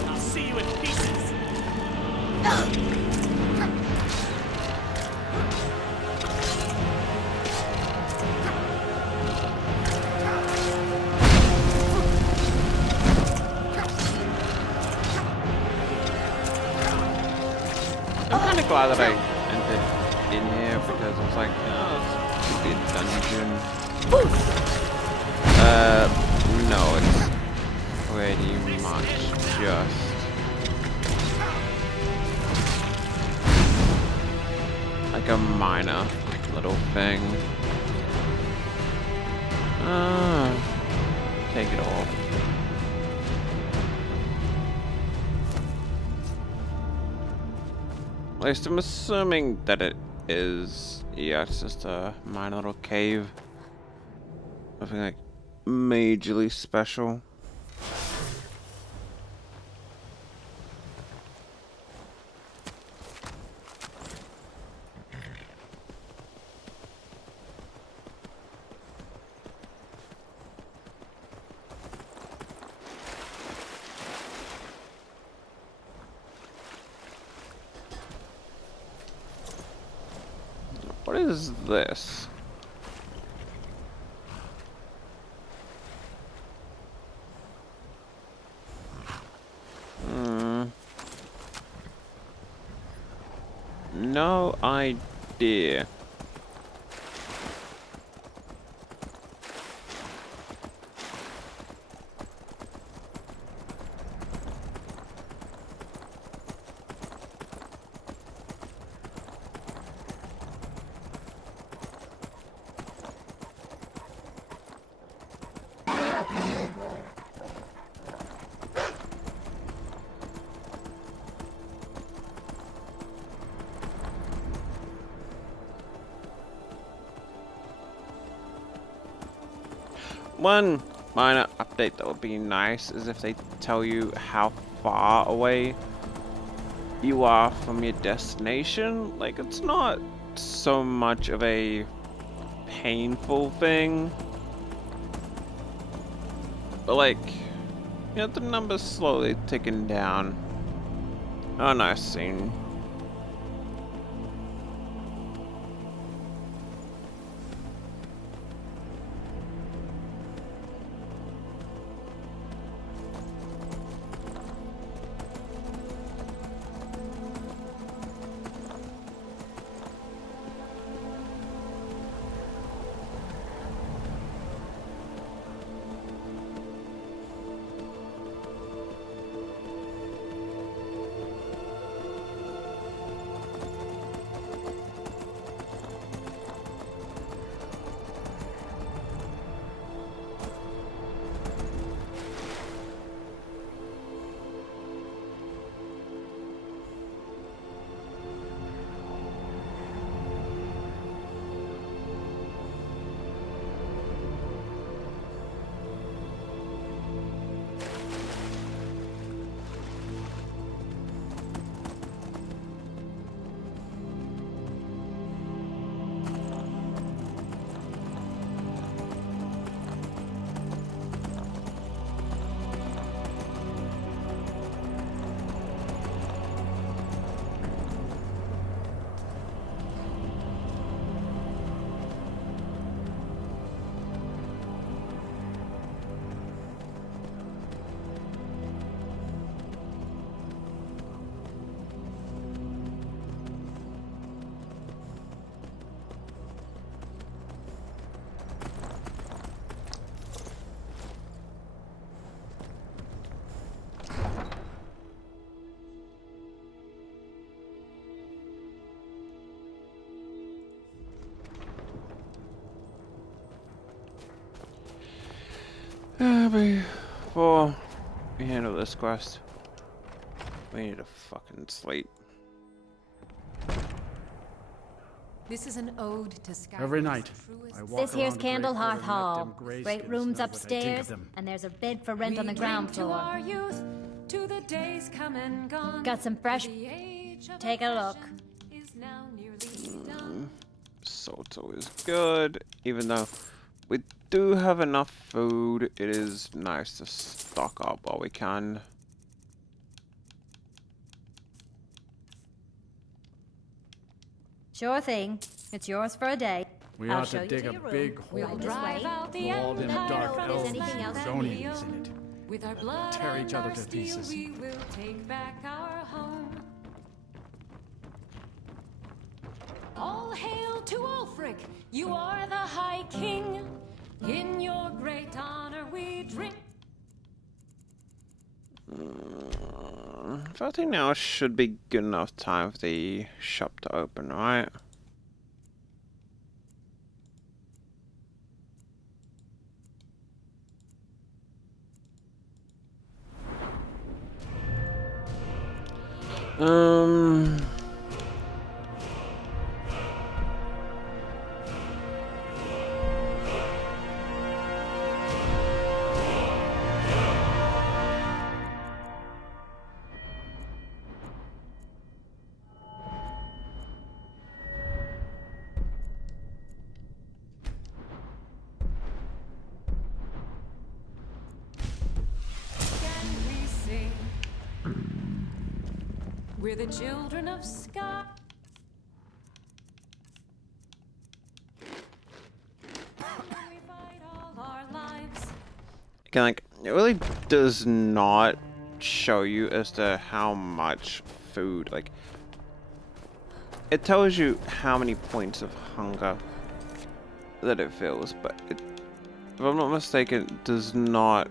I'll see you in pieces. I'm kind of glad that I entered in here because I was like, oh, this could be a dungeon. No, it's pretty much just like a minor little thing. Take it all. At least I'm assuming that it is. Yeah, it's just a minor little cave. Nothing like majorly special. is this? No idea. One minor update that would be nice is if they tell you how far away you are from your destination. Like, it's not so much of a painful thing, but like, you know, the number's slowly ticking down. Oh, nice scene. Before we handle this quest, we need to fucking sleep. This is an ode to Sky. Every night, I walk This here's around the Candlehearth Great Hall. Great Great rooms rooms upstairs, and there's a bed for rent on the ground floor. To the days come and gone. Got some fresh. Take a look. Salt's always good, even though we do have enough food. It is nice to stock up while we can. Sure thing. It's yours for a day. We I'll ought show to you dig to a your room. big hole Right this way. walled in a dark There's elf anything else Zonians in it. With our blood Tear and each other our to steel, pieces. we will take back our home. All hail to Ulfric, you are the High King. In your great honor we drink. So I think now should be good enough time for the shop to open, right? Can we sing? We're the children of Sky. mistaken, like, it really does not show you as to how much food, like, it tells you how many points of hunger that it fills, but it, if I'm not mistaken, it does not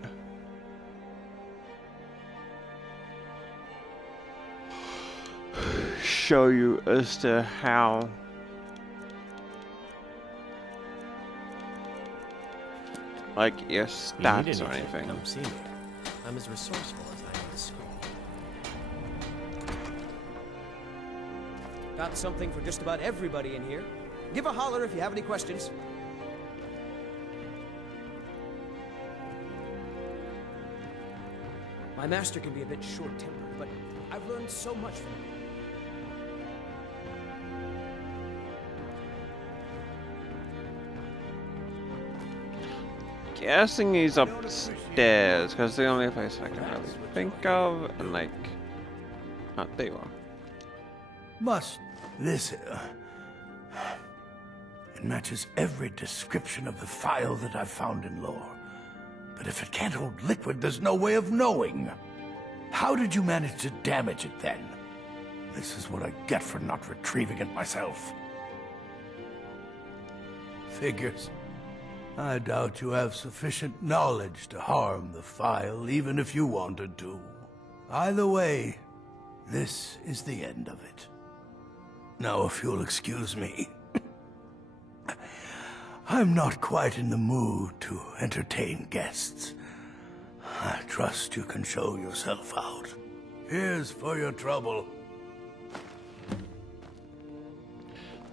show you as to how like your You need stats or anything, anything. come see me. I'm as resourceful as I am discreet. Got something for just about everybody in here. Give a holler if you have any questions. My master can be a bit short-tempered, but I've learned so much from him. Guessing he's upstairs, because the only place I can really think of, and like, oh, there you are. Must this it matches every description of the file that I've found in lore. But if it can't hold liquid, there's no way of knowing. How did you manage to damage it then? This is what I get for not retrieving it myself. Figures. I doubt you have sufficient knowledge to harm the file, even if you wanted to. Either way, this is the end of it. Now, if you'll excuse me, I'm not quite in the mood to entertain guests. I trust you can show yourself out. Here's for your trouble.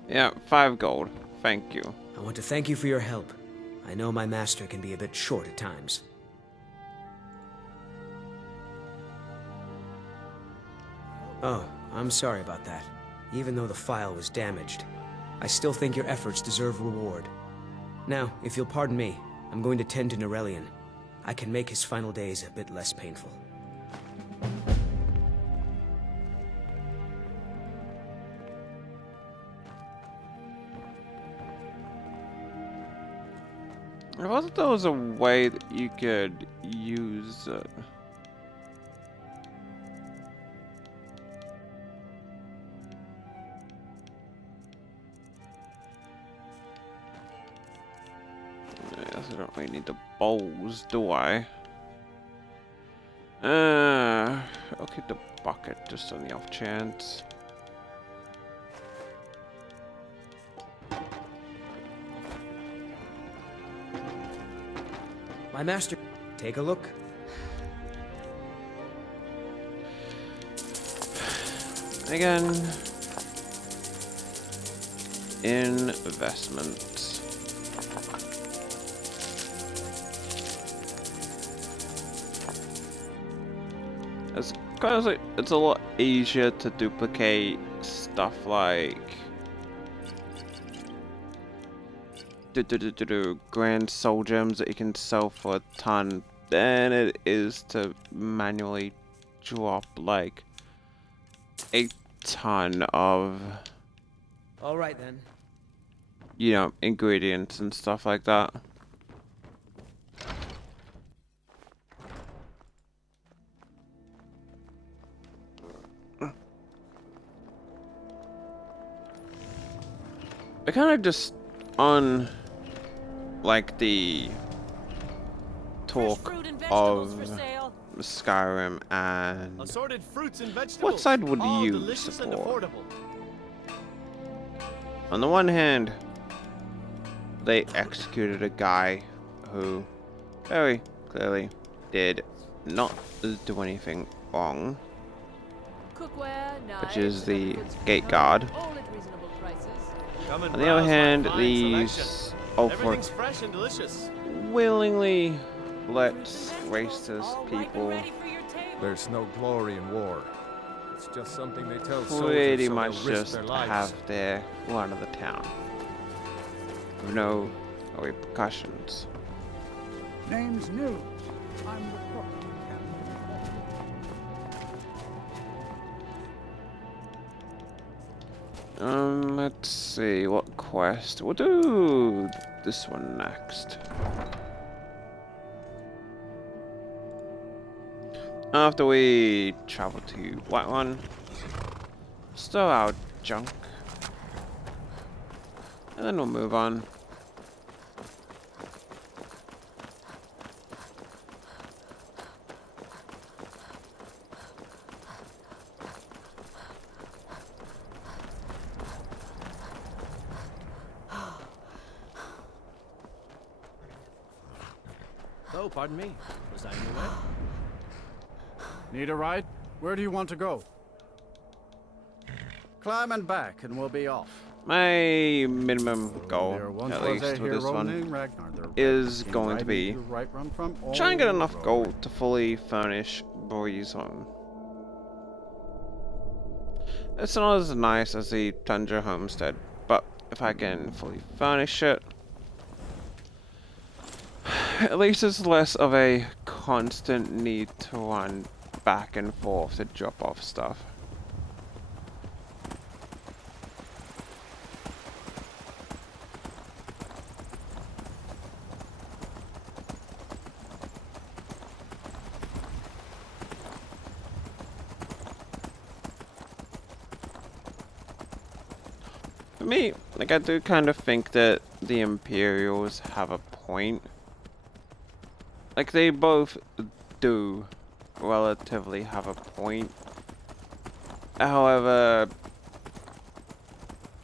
Yeah, 5 gold. Thank you. I want to thank you for your help. I know my master can be a bit short at times. Oh, I'm sorry about that. Even though the file was damaged, I still think your efforts deserve reward. Now, if you'll pardon me, I'm going to tend to Norelian. I can make his final days a bit less painful. I thought there was a way that you could use it. I guess I don't really need the bowls, do I? I'll keep the bucket just on the off chance. My master, take a look. Again, investments. It's kind of like it's a lot easier to duplicate stuff like grand soul gems that you can sell for a ton than it is to manually drop like a ton of, All right then. you know, ingredients and stuff like that. I kind of just on like the talk of Skyrim and Assorted fruits and vegetables. what side would all you delicious and support? affordable. On the one hand, they executed a guy who very clearly did not do anything wrong, which is the gate guard. Come and On the other browse my hand, fine these selection. Ulfric Everything's fresh and delicious. willingly lets racist people There's no glory in war. It's just something they tell soldiers pretty so much they'll risk just their lives. have their run of the town with no repercussions. Name's News. I'm the cook. Let's see, what quest? We'll do this one next. After we travel to Whiterun, store our junk, and then we'll move on. Oh, pardon me. Was I in your way? Need a ride? Where do you want to go? Climb and back, and we'll be off. My minimum goal, There once at was least a with this hero one, named Ragnar the Red, is who came going to riding be to Whiterun from try and get all enough over. gold to fully furnish Boyzone. It's not as nice as the Tundra Homestead, but if I can fully furnish it, at least it's less of a constant need to run back and forth to drop off stuff. For me, like, I do kind of think that the Imperials have a point. Like, they both do relatively have a point. However,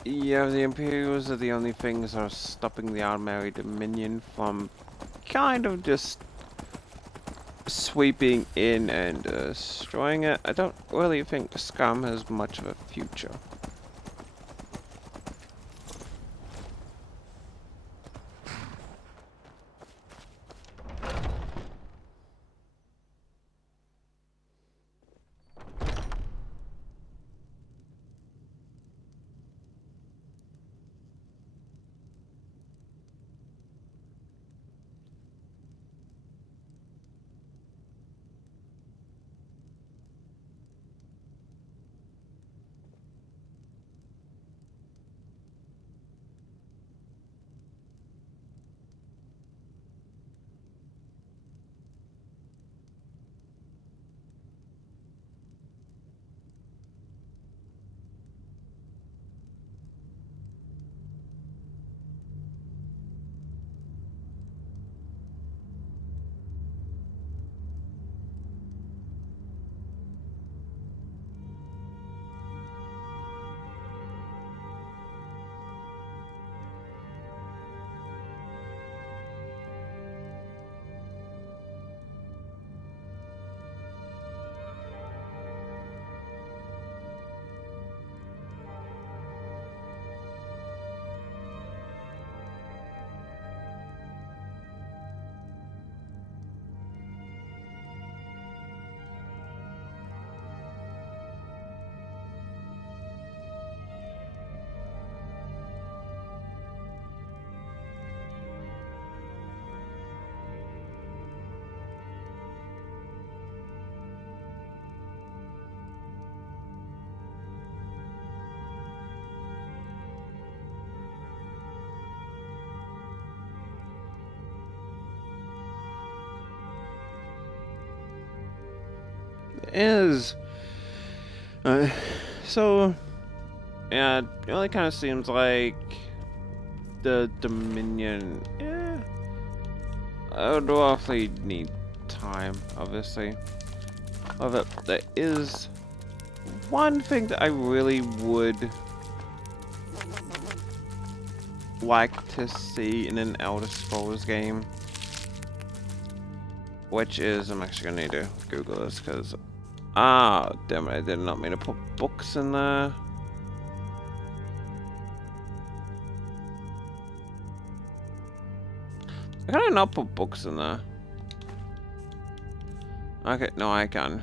yeah, the Imperials are the only things that are stopping the Aldmeri Dominion from kind of just sweeping in and destroying it. I don't really think the Scum has much of a future. Is so yeah, it really kind of seems like the Dominion, yeah, I would awfully need time, obviously. However, there is one thing that I really would like to see in an Elder Scrolls game, which is, I'm actually gonna need to Google this because, damn it, I did not mean to put books in there. Can I not put books in there? Okay, no, I can.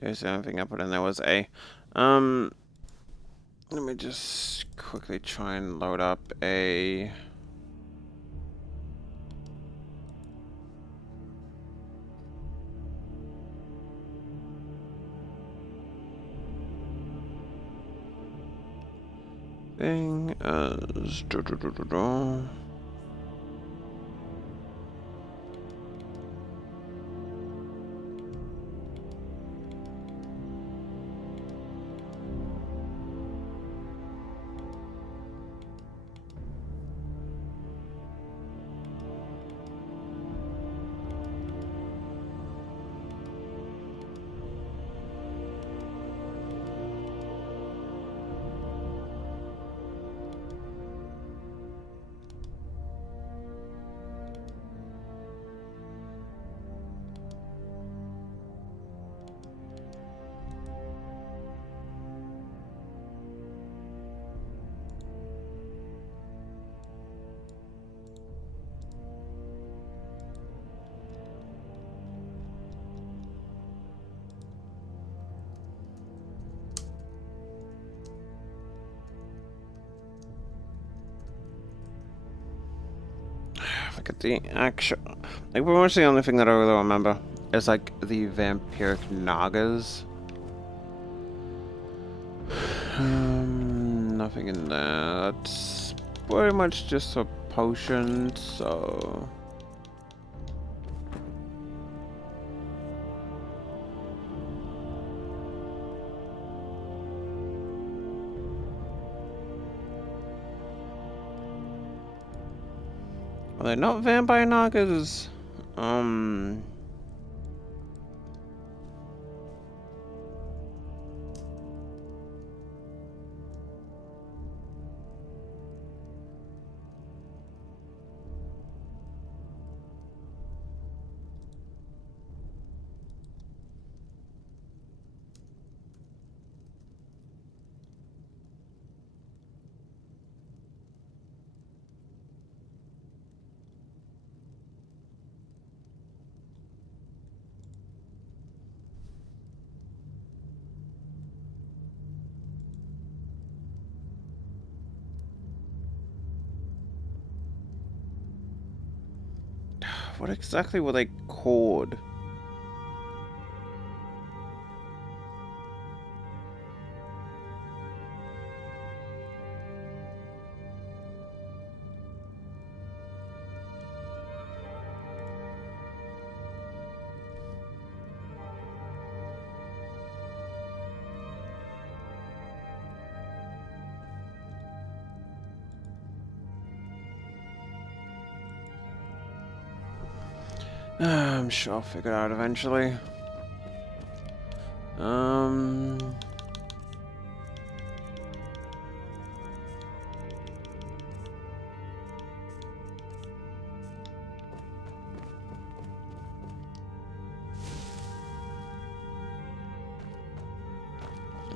Here's the only thing I put in there was A. Let me just quickly try and load up a... thing as look at the actual, like, pretty much the only thing that I really remember is like the vampiric nagas. Nothing in there. That's pretty much just a potion, so. Are they not vampire nagas? What exactly were they called? I'm sure I'll figure it out eventually.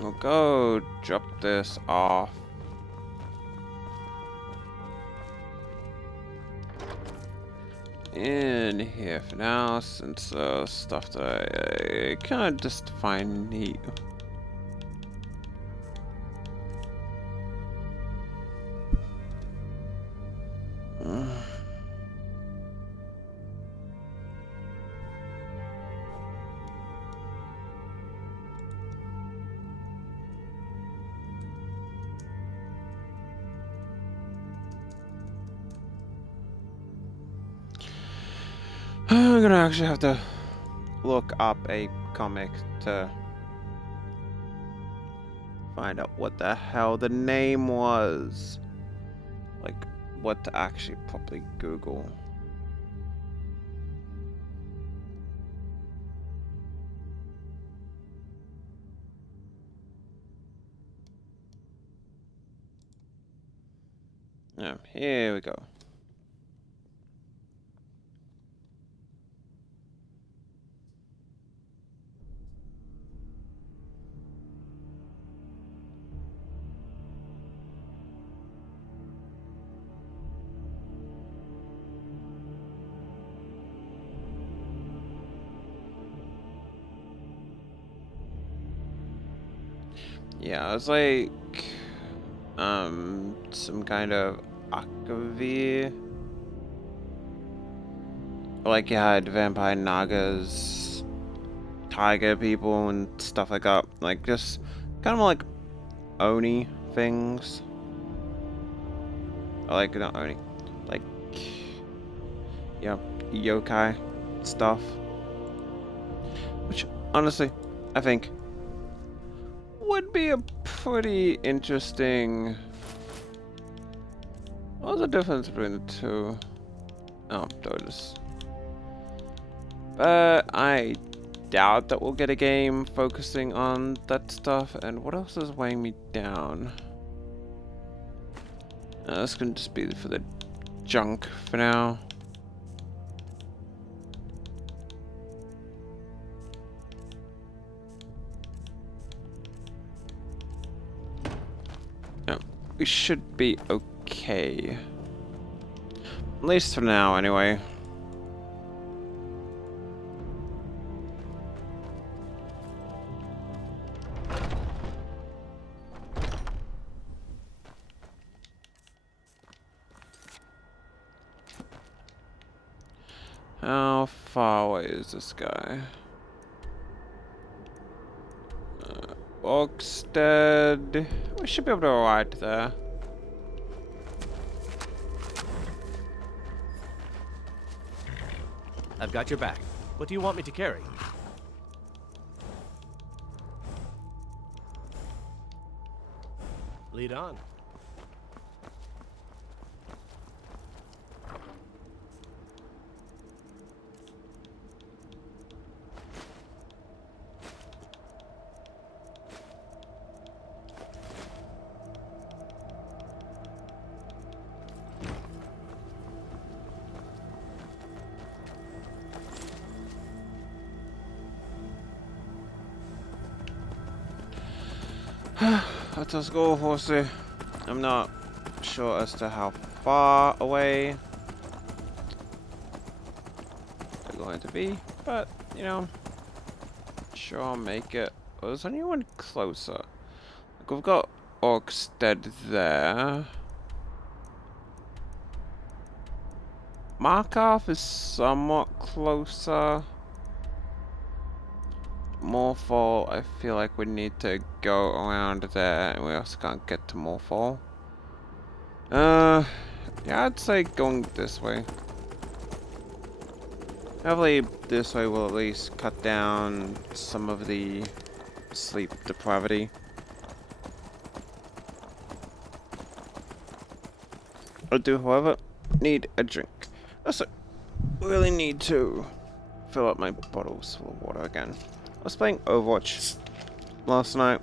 We'll go drop this off. In here for now, since stuff that I kind of just find neat. I'm gonna actually have to look up a comic to find out what the hell the name was. Like, what to actually properly Google. Here we go. Yeah, it was like some kind of Akavir. Like you had vampire nagas, tiger people and stuff like that. Like just kind of like Oni things. Like, not only, like, yeah, yokai stuff. Which, honestly, I think would be a pretty interesting... What's the difference between the two? Oh, those. I doubt that we'll get a game focusing on that stuff. And what else is weighing me down? This can just be for the junk for now. Yeah, we should be okay. At least for now, anyway. How far away is this guy? Oxted. We should be able to ride there. I've got your back. What do you want me to carry? Lead on. Let us go, horsey. I'm not sure as to how far away they're going to be, but, you know, sure I'll make it. Oh, there's anyone closer? Like, we've got Orkstead there. Markarth is somewhat closer. Morphol, I feel like we need to go around there, and we also can't get to Morphol. Yeah, I'd say going this way. Hopefully this way will at least cut down some of the sleep depravity. I do, however, need a drink. Also, really need to fill up my bottles full of water again. I was playing Overwatch last night.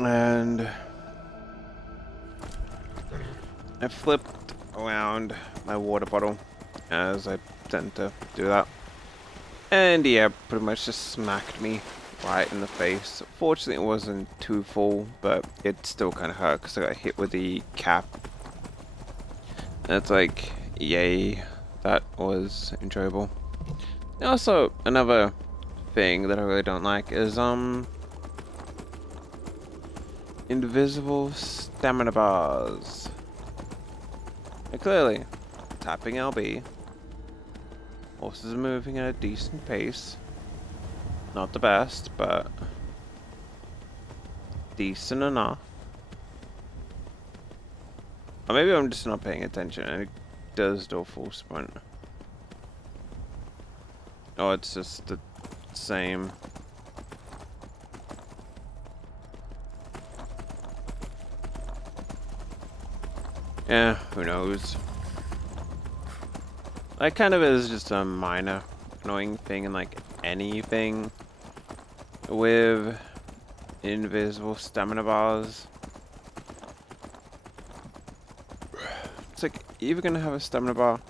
And I flipped around my water bottle, as I tend to do that. And yeah, pretty much just smacked me right in the face. Fortunately, it wasn't too full, but it still kind of hurt because I got hit with the cap. And it's like, yay, that was enjoyable. And also, another thing that I really don't like is, invisible stamina bars. And clearly, tapping LB. Horses are moving at a decent pace. Not the best, but decent enough. Or maybe I'm just not paying attention and it does do a full sprint. Oh, it's just the same. Yeah, who knows? That kind of is just a minor annoying thing in like anything with invisible stamina bars. It's like, you're either gonna have a stamina bar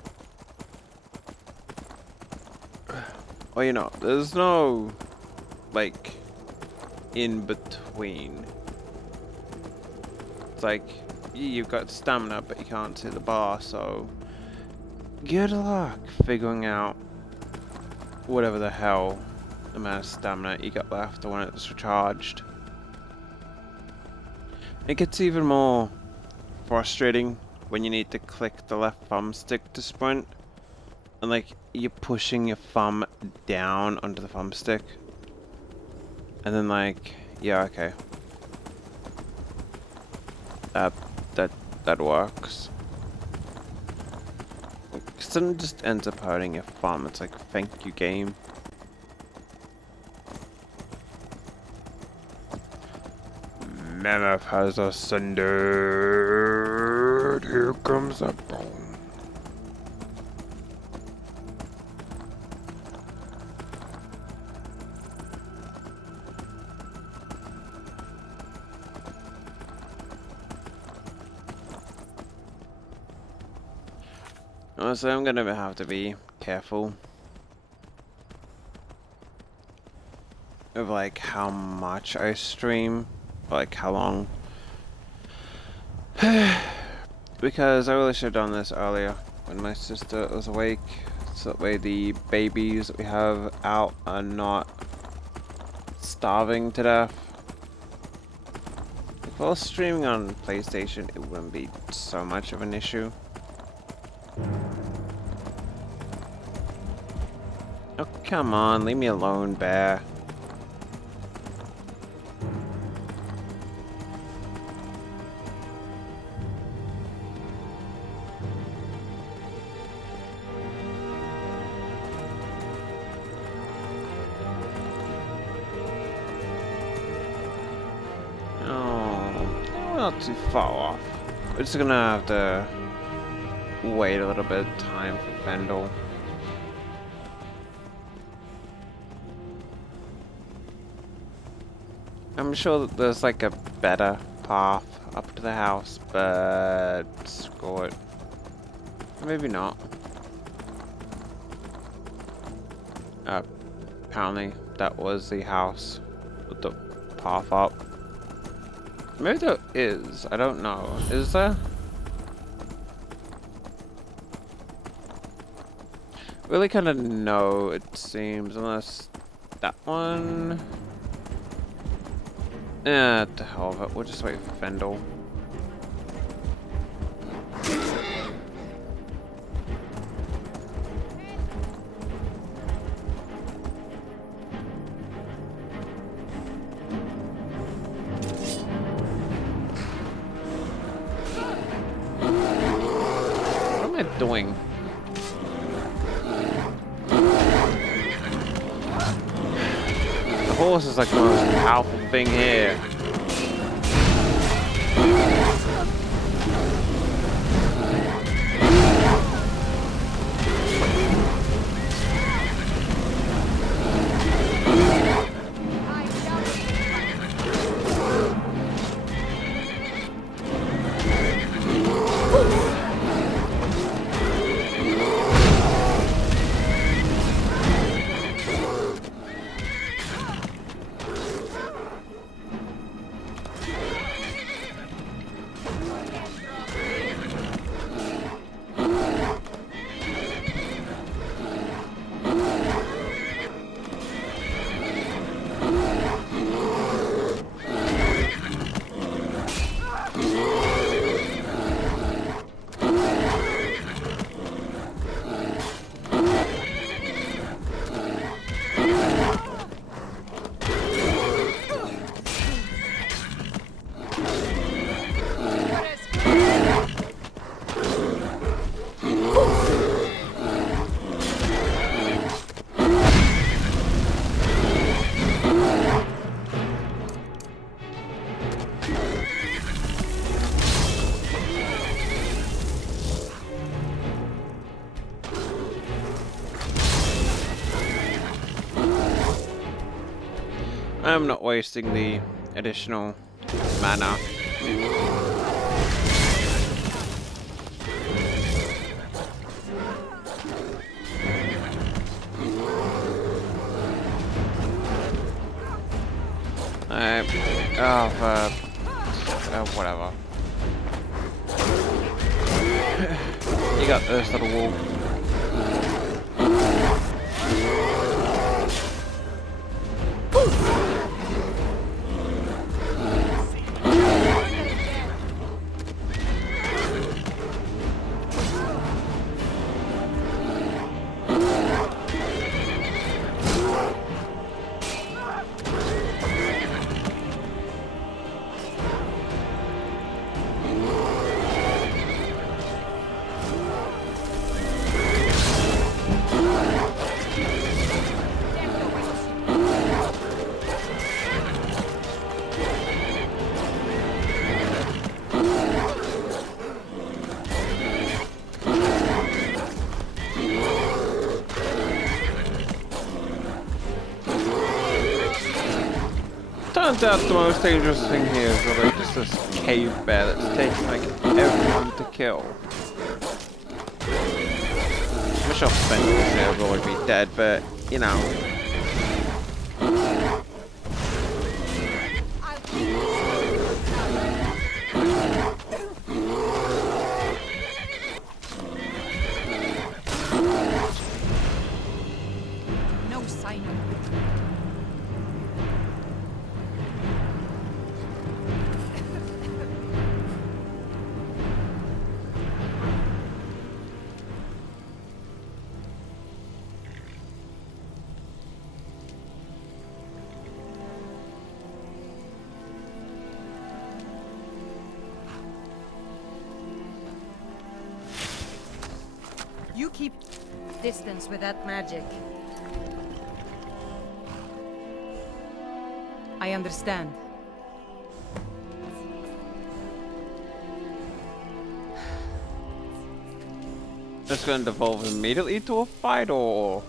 or you're not. There's no like in between. It's like you've got stamina but you can't see the bar, so good luck figuring out whatever the hell amount of stamina you got left when it's recharged. It gets even more frustrating when you need to click the left thumbstick to sprint, and like you're pushing your thumb down onto the thumbstick, and then like, yeah, okay, that works. Because then it just ends up hurting your thumb. It's like, thank you, game. Mammoth has ascended. Here comes the bone. So I'm gonna have to be careful of like how much I stream, like how long, because I really should have done this earlier when my sister was awake, so that way the babies that we have out are not starving to death. If I was streaming on PlayStation, it wouldn't be so much of an issue. Oh, come on, leave me alone, bear. Oh, we're not too far off. We're just gonna have to wait a little bit of time for Fendel. I'm sure that there's like a better path up to the house, but screw it. Maybe not. Apparently that was the house with the path up. Maybe there is, I don't know. Is there? Really kind of no, it seems, unless that one. Yeah, to hell of it. We'll just wait for Fendel. What am I doing? The horse is like the most powerful thing here. I'm not wasting the additional mana. Whatever. You got this, little wolf. Turns out the most dangerous thing here is really just this cave bear that's taking like everyone to kill. Michelle Spencer would already be dead, but you know. No sign of You keep distance with that magic. I understand. Just going to devolve immediately to a fight, or?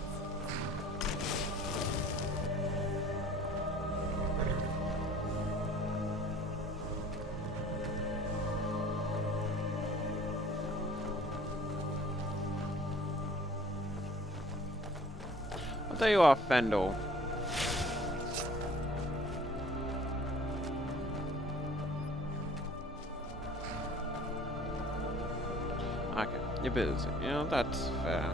I'll tell you what, Fendel. Okay, you're busy. You know, that's fair.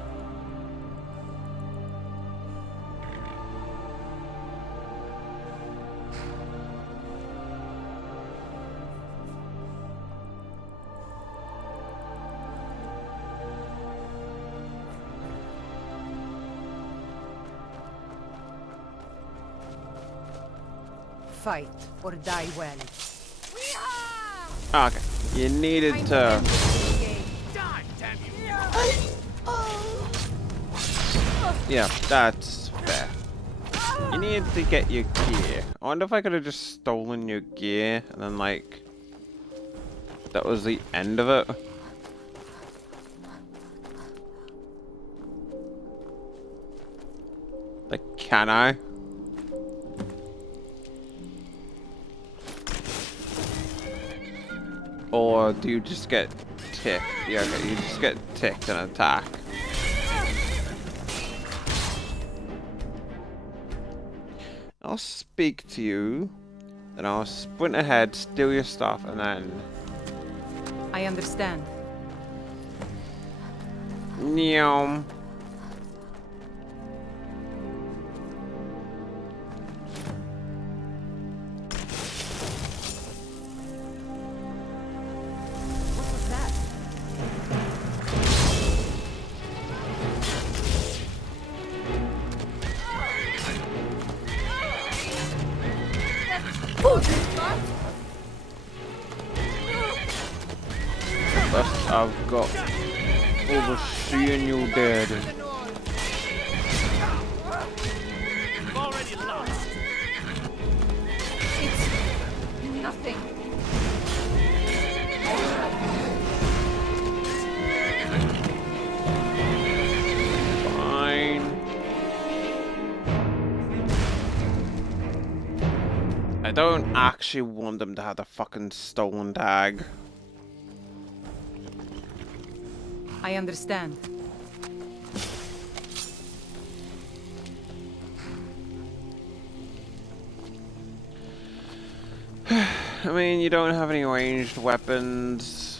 Fight or die well. Okay, you needed to. Yeah, that's fair. You need to get your gear. I wonder if I could have just stolen your gear and then, like, that was the end of it. Like, can I? Or do you just get ticked? Yeah, okay, you just get ticked and attack. I'll speak to you, then I'll sprint ahead, steal your stuff, and then... I understand. Nyom. What was that? First, I've got overseeing you dead. You've already lost. It's nothing. Fine. I don't actually want them to have the fucking stolen tag. I understand. I mean, you don't have any ranged weapons.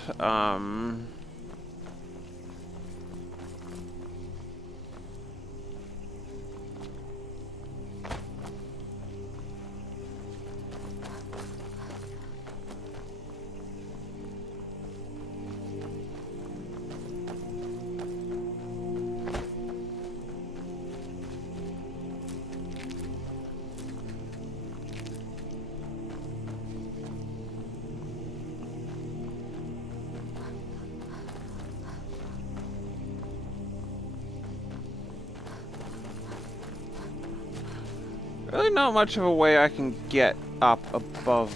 Really not much of a way I can get up above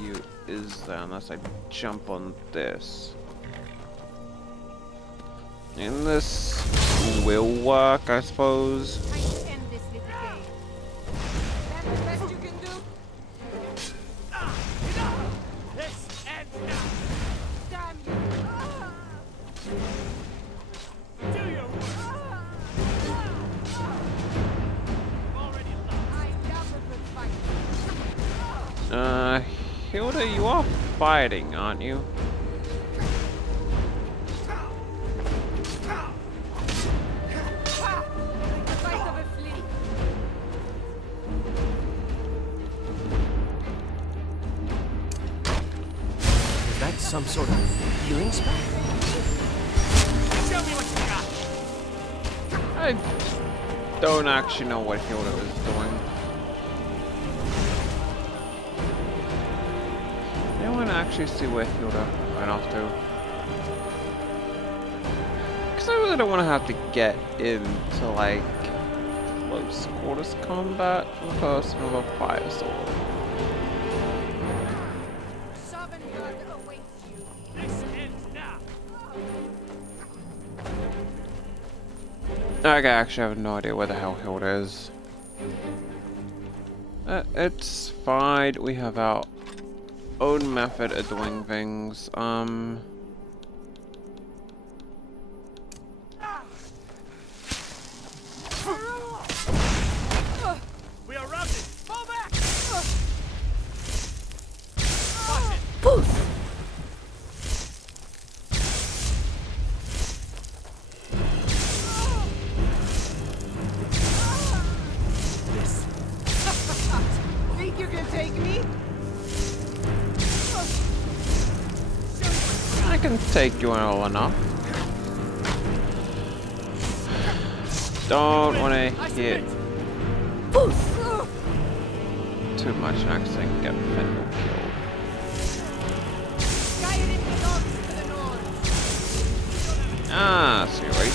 you, is there, unless I jump on this. And this will work, I suppose. I end this little game. That's the best you can do? Hilda, you are fighting, aren't you? Is that some sort of healing spell? Show me what you got. I don't actually know what Hilda is doing. Anyone actually see where Hilda went off to? Because I really don't want to have to get into like close quarters combat with a person with a fire sword. This ends now. I actually have no idea where the hell Hilda is. It's fine. We have our own method of doing things. We are routed. Fall back. Think you can take me? I can take you all enough. Don't want to hit too much next and get Fendel killed. Ah, seriously.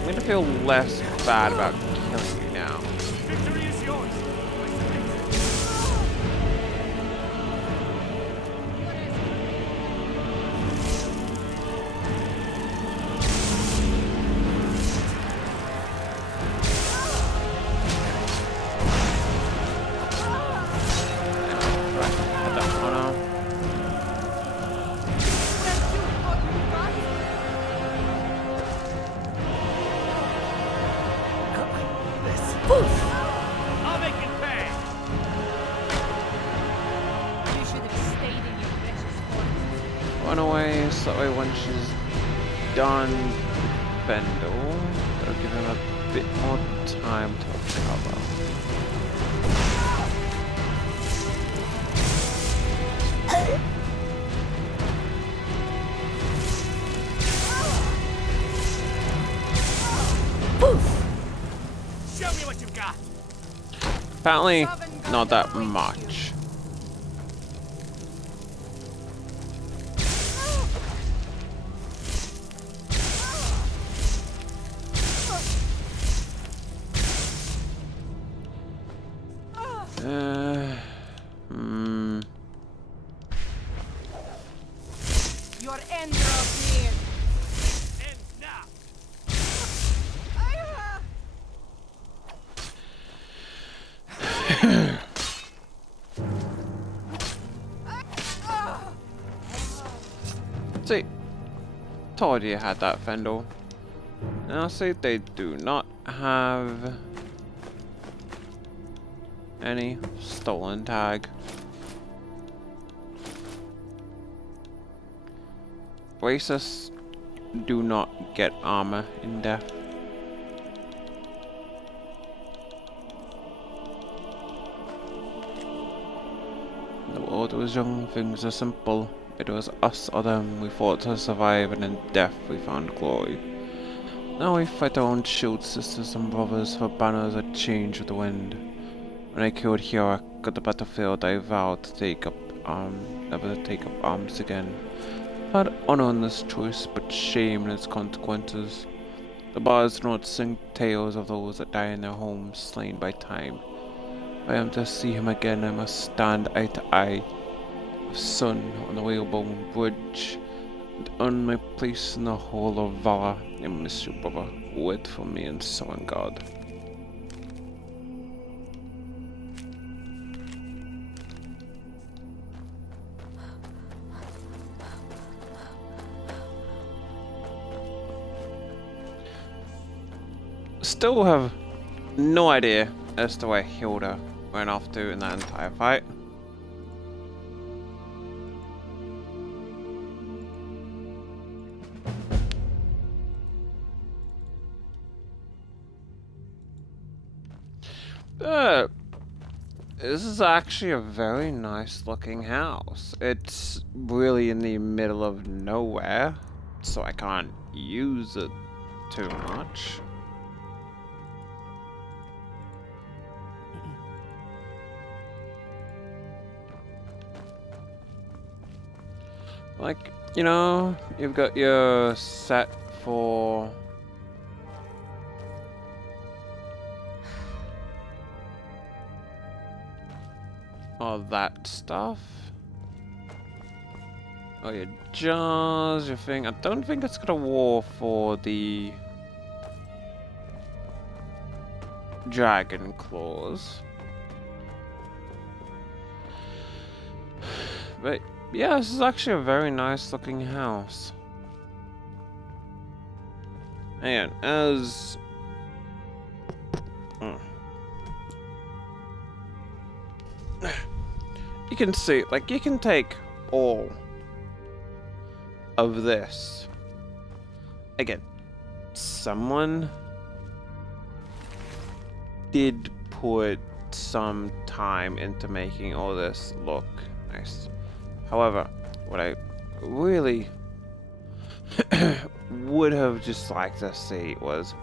I'm gonna feel less bad about killing you now. Victory is yours. I'll make it pay. You should have stayed in your precious forest. Run away, so that way when she's done Fendel, that'll give him a bit more time to recover. Show me what you've got. Apparently, not that much. Your end draws near. End now. See, told you had that Fendel. Now see, they do not have any stolen tag. Racists do not get armor in death. The world was young, things are simple. It was us or them, we fought to survive, and in death we found glory. Now we fight our own shield, sisters and brothers, for banners that change with the wind. When I killed Hira at the battlefield, I vowed to take up never to take up arms again. I had honor in this choice, but shame in its consequences. The bards do not sing tales of those that die in their homes, slain by time. If I am to see him again, I must stand eye to eye with sun on the whalebone bridge, and earn my place in the hall of Valor. I miss you, brother. Wait for me in Sovngarde. Still have no idea as to where Hilda went off to in that entire fight. This is actually a very nice looking house. It's really in the middle of nowhere, so I can't use it too much. Like, you know, you've got your set for all that stuff. Oh, your jars, your thing. I don't think it's got a wall for the dragon claws. But yeah, this is actually a very nice looking house. And as you can see, like, you can take all of this. Again, someone did put some time into making all this look nice. However, what I really would have just liked to see was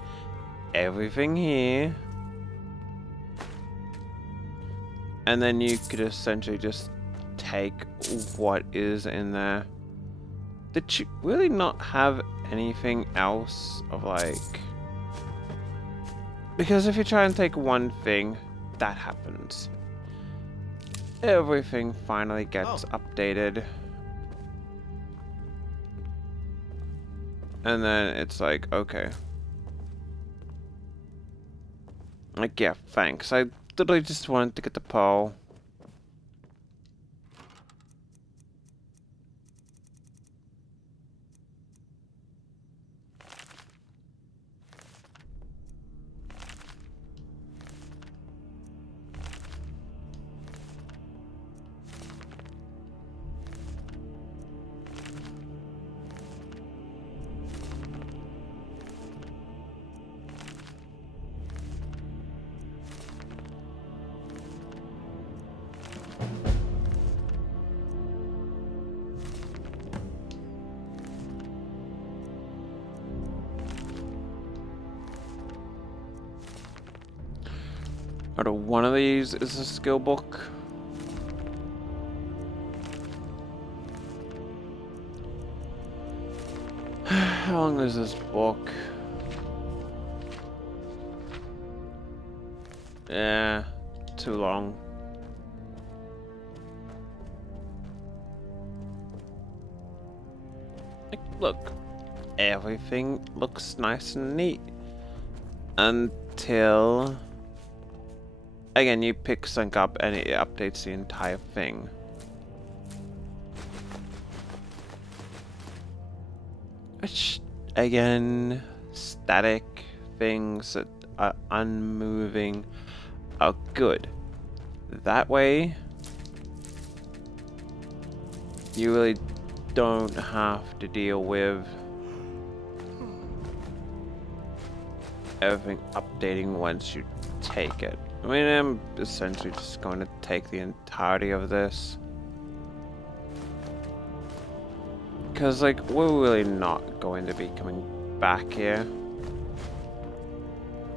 everything here, and then you could essentially just take what is in there. Did you really not have anything else of like... Because if you try and take one thing, that happens. Everything finally gets updated. And then it's like, okay. Like, yeah, thanks. I literally just wanted to get the pearl. Out of one of these is a skill book. How long is this book? Yeah, too long. Like, look, everything looks nice and neat until... Again, you pick sync up and it updates the entire thing. Which, again, static things that are unmoving are good. That way, you really don't have to deal with everything updating once you take it. I mean, I'm essentially just going to take the entirety of this. Because, like, we're really not going to be coming back here.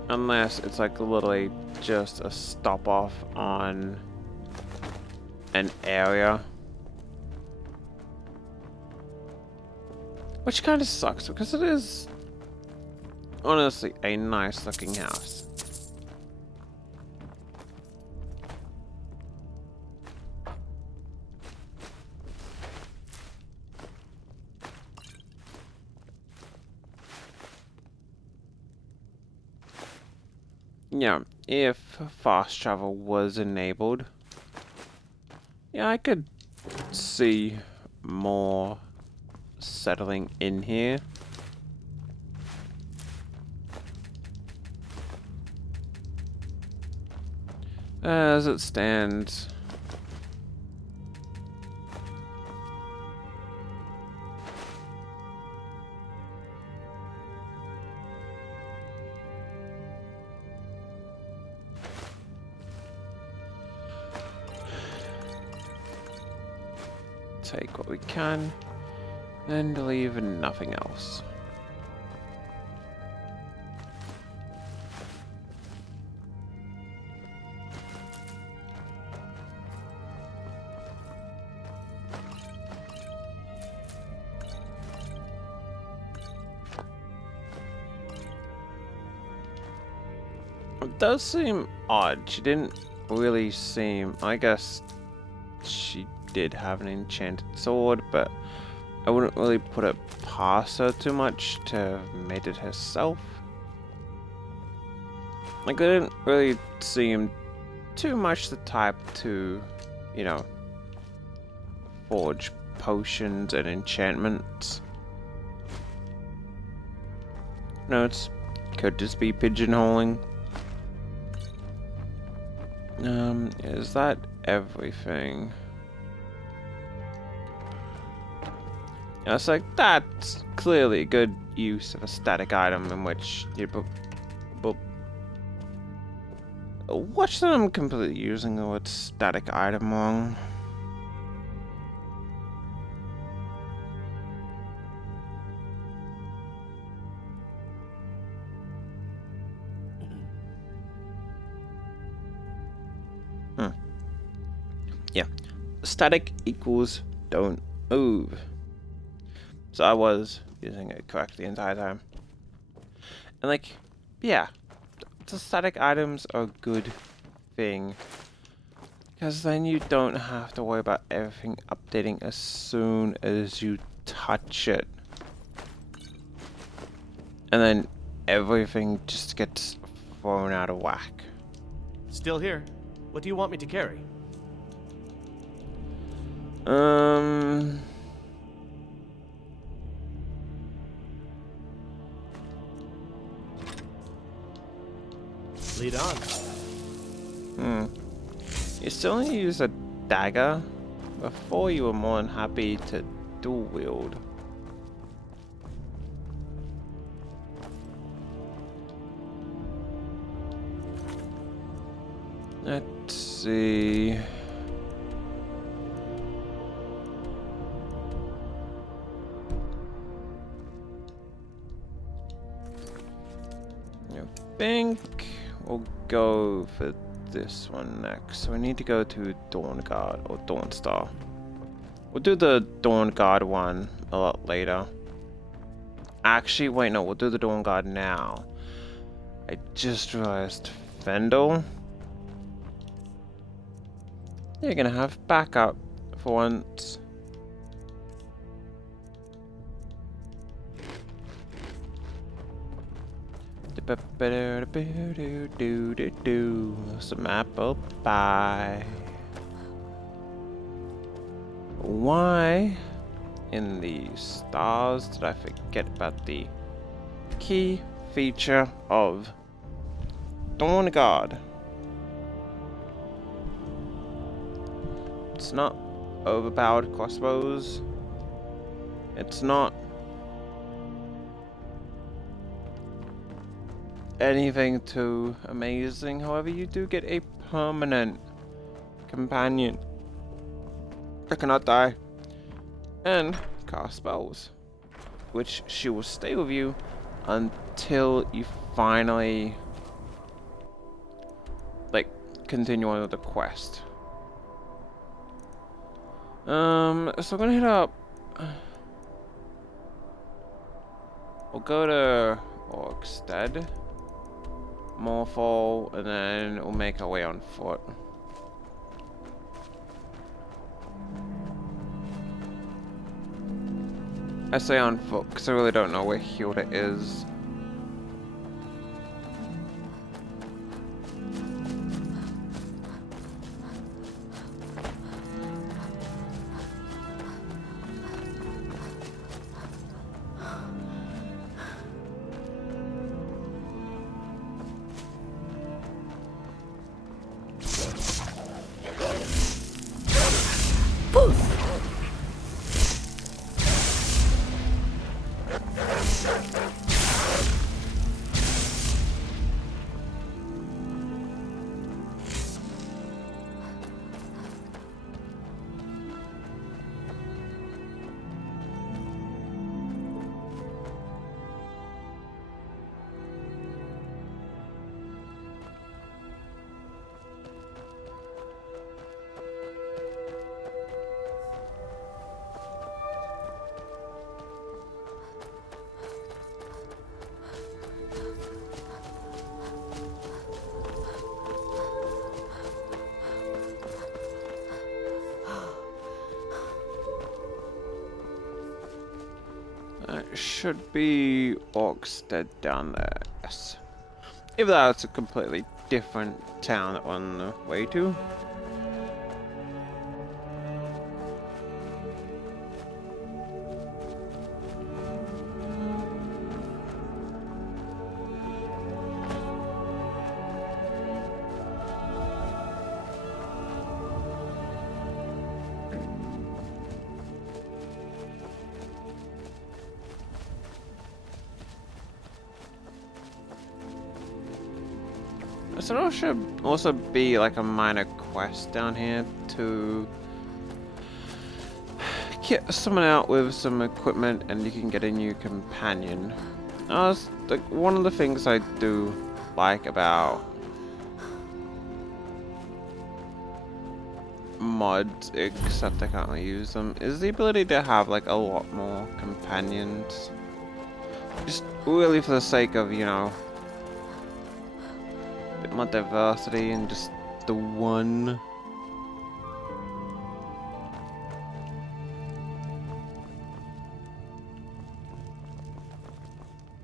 Unless it's, like, literally just a stop-off on an area. Which kind of sucks, because it is, honestly, a nice-looking house. Yeah, if fast travel was enabled, yeah, I could see more settling in here. As it stands, take what we can and leave nothing else. It does seem odd. She didn't really seem... I guess she did have an enchanted sword, but I wouldn't really put it past her too much to have made it herself. Like, I didn't really seem too much the type to, you know, forge potions and enchantments. No, it could just be pigeonholing. Is that everything? Yeah, it's like, that's clearly a good use of a static item in which you watch them completely using the word static item wrong. Yeah, static equals don't move. So I was using it correctly the entire time. And like, yeah, the static items are a good thing. Because then you don't have to worry about everything updating as soon as you touch it. And then everything just gets thrown out of whack. Still here. What do you want me to carry? Lead on. You still need to use a dagger. Before, you were more than happy to dual wield. Let's see. I think we'll go for this one next. So we need to go to Dawnguard or Dawnstar. We'll do the Dawnguard one a lot later. Actually, wait, no, we'll do the Dawnguard now. I just realized Fendel. You're gonna have backup for once. Some apple pie. Why in the stars did I forget about the key feature of Dawnguard? It's not overpowered crossbows. It's not anything too amazing. However, you do get a permanent companion that cannot die and cast spells, which she will stay with you until you finally like continue on with the quest. So I'm gonna hit up. We'll go to Orkstead, Morphol, and then we'll make our way on foot. I say on foot because I really don't know where Hilda is. Should be Orkstead down there. Yes. If that's a completely different town that we're on the way to. So there should also be like a minor quest down here to get someone out with some equipment and you can get a new companion. Like one of the things I do like about mods, except I can't really use them, is the ability to have like a lot more companions. Just really for the sake of, you know, bit more diversity and just the one.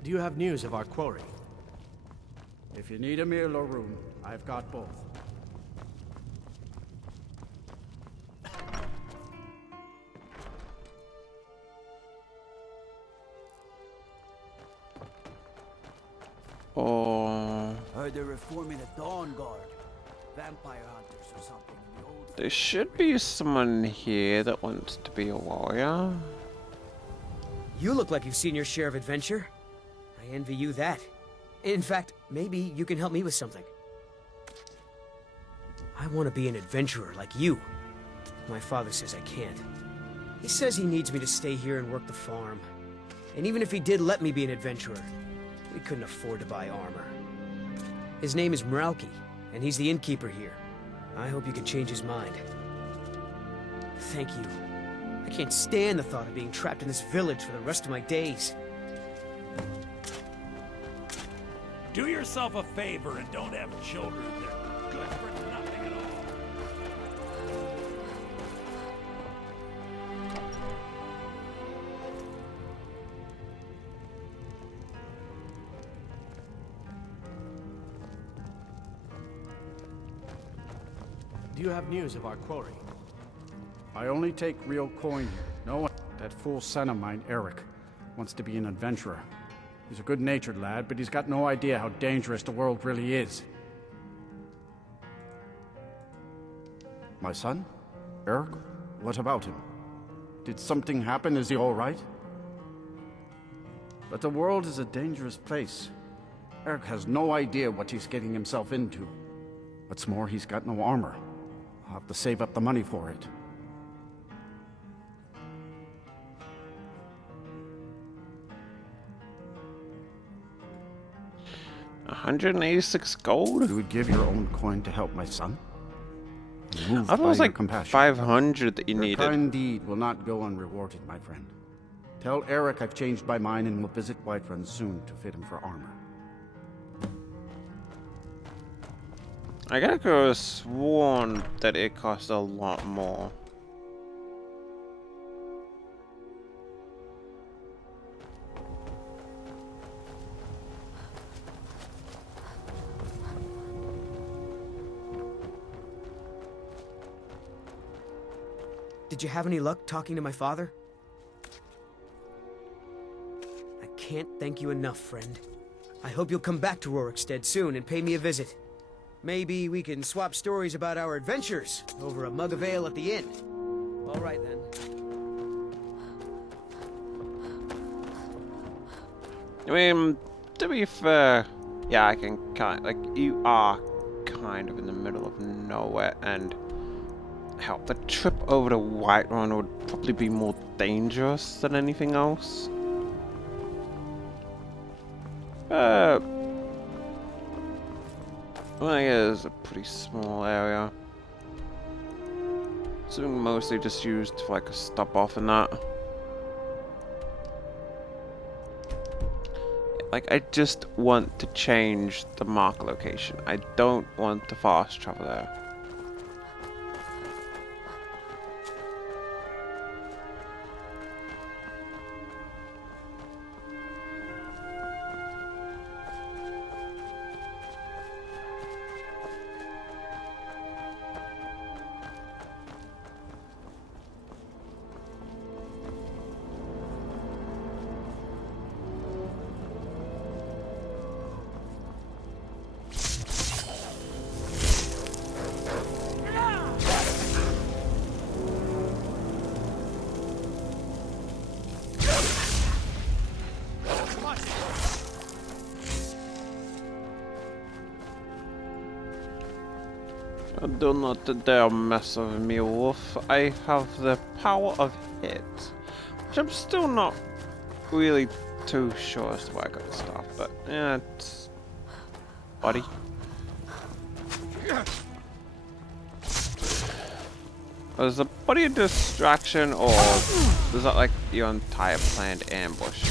Do you have news of our quarry? If you need a meal or room, I've got both. Heard they're reforming the Dawn Guard. Vampire hunters or something in the old... There should be someone here that wants to be a warrior. You look like you've seen your share of adventure. I envy you that. In fact, maybe you can help me with something. I want to be an adventurer like you. My father says I can't. He says he needs me to stay here and work the farm. And even if he did let me be an adventurer, we couldn't afford to buy armor. His name is Meralki, and he's the innkeeper here. I hope you can change his mind. Thank you. I can't stand the thought of being trapped in this village for the rest of my days. Do yourself a favor and don't have children. They're good for nothing at all. Do you have news of our quarry? I only take real coin here. No one... That fool son of mine, Eric, wants to be an adventurer. He's a good-natured lad, but he's got no idea how dangerous the world really is. My son? Eric? What about him? Did something happen? Is he all right? But the world is a dangerous place. Eric has no idea what he's getting himself into. What's more, he's got no armor. I'll have to save up the money for it. $186 gold? You would give your own coin to help my son? I thought it was like 500 that you Your needed. kind deed will not go unrewarded, my friend. Tell Eric I've changed my mind and will visit Whiterun soon to fit him for armor. I gotta go sworn that it costs a lot more. Did you have any luck talking to my father? I can't thank you enough, friend. I hope you'll come back to Rorikstead soon and pay me a visit. Maybe we can swap stories about our adventures over a mug of ale at the inn. All right, then. I mean, to be fair, yeah, I can like, you are kind of in the middle of nowhere, and hell, the trip over to Whiterun would probably be more dangerous than anything else. Well, I guess it's a pretty small area. So mostly just used for like a stop off and that. Like, I just want to change the mark location. I don't want to fast travel there. Do not dare mess with me, Wolf. I have the power of hit, which I'm still not really too sure as to why I got stuff, but yeah, it's... buddy. Was the buddy a distraction, or was that like your entire planned ambush?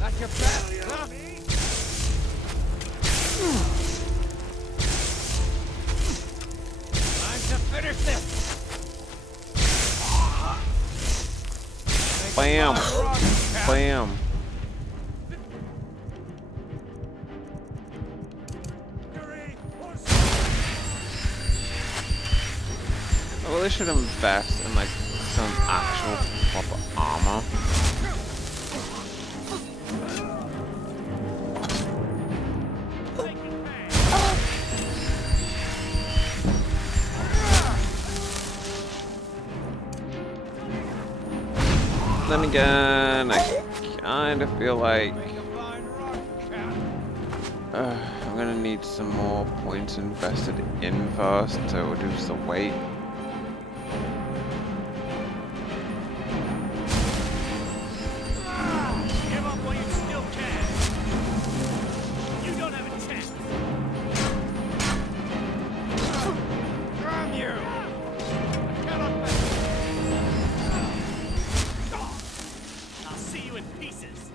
That's your best, huh? Time to finish this. Bam! Bam! I really should invest in like some actual proper armor. Then again, I kind of feel like I'm gonna need some more points invested in first to reduce the weight. Give up while you still can. You don't have a chance. Damn you! I cannot let I'll see you in pieces.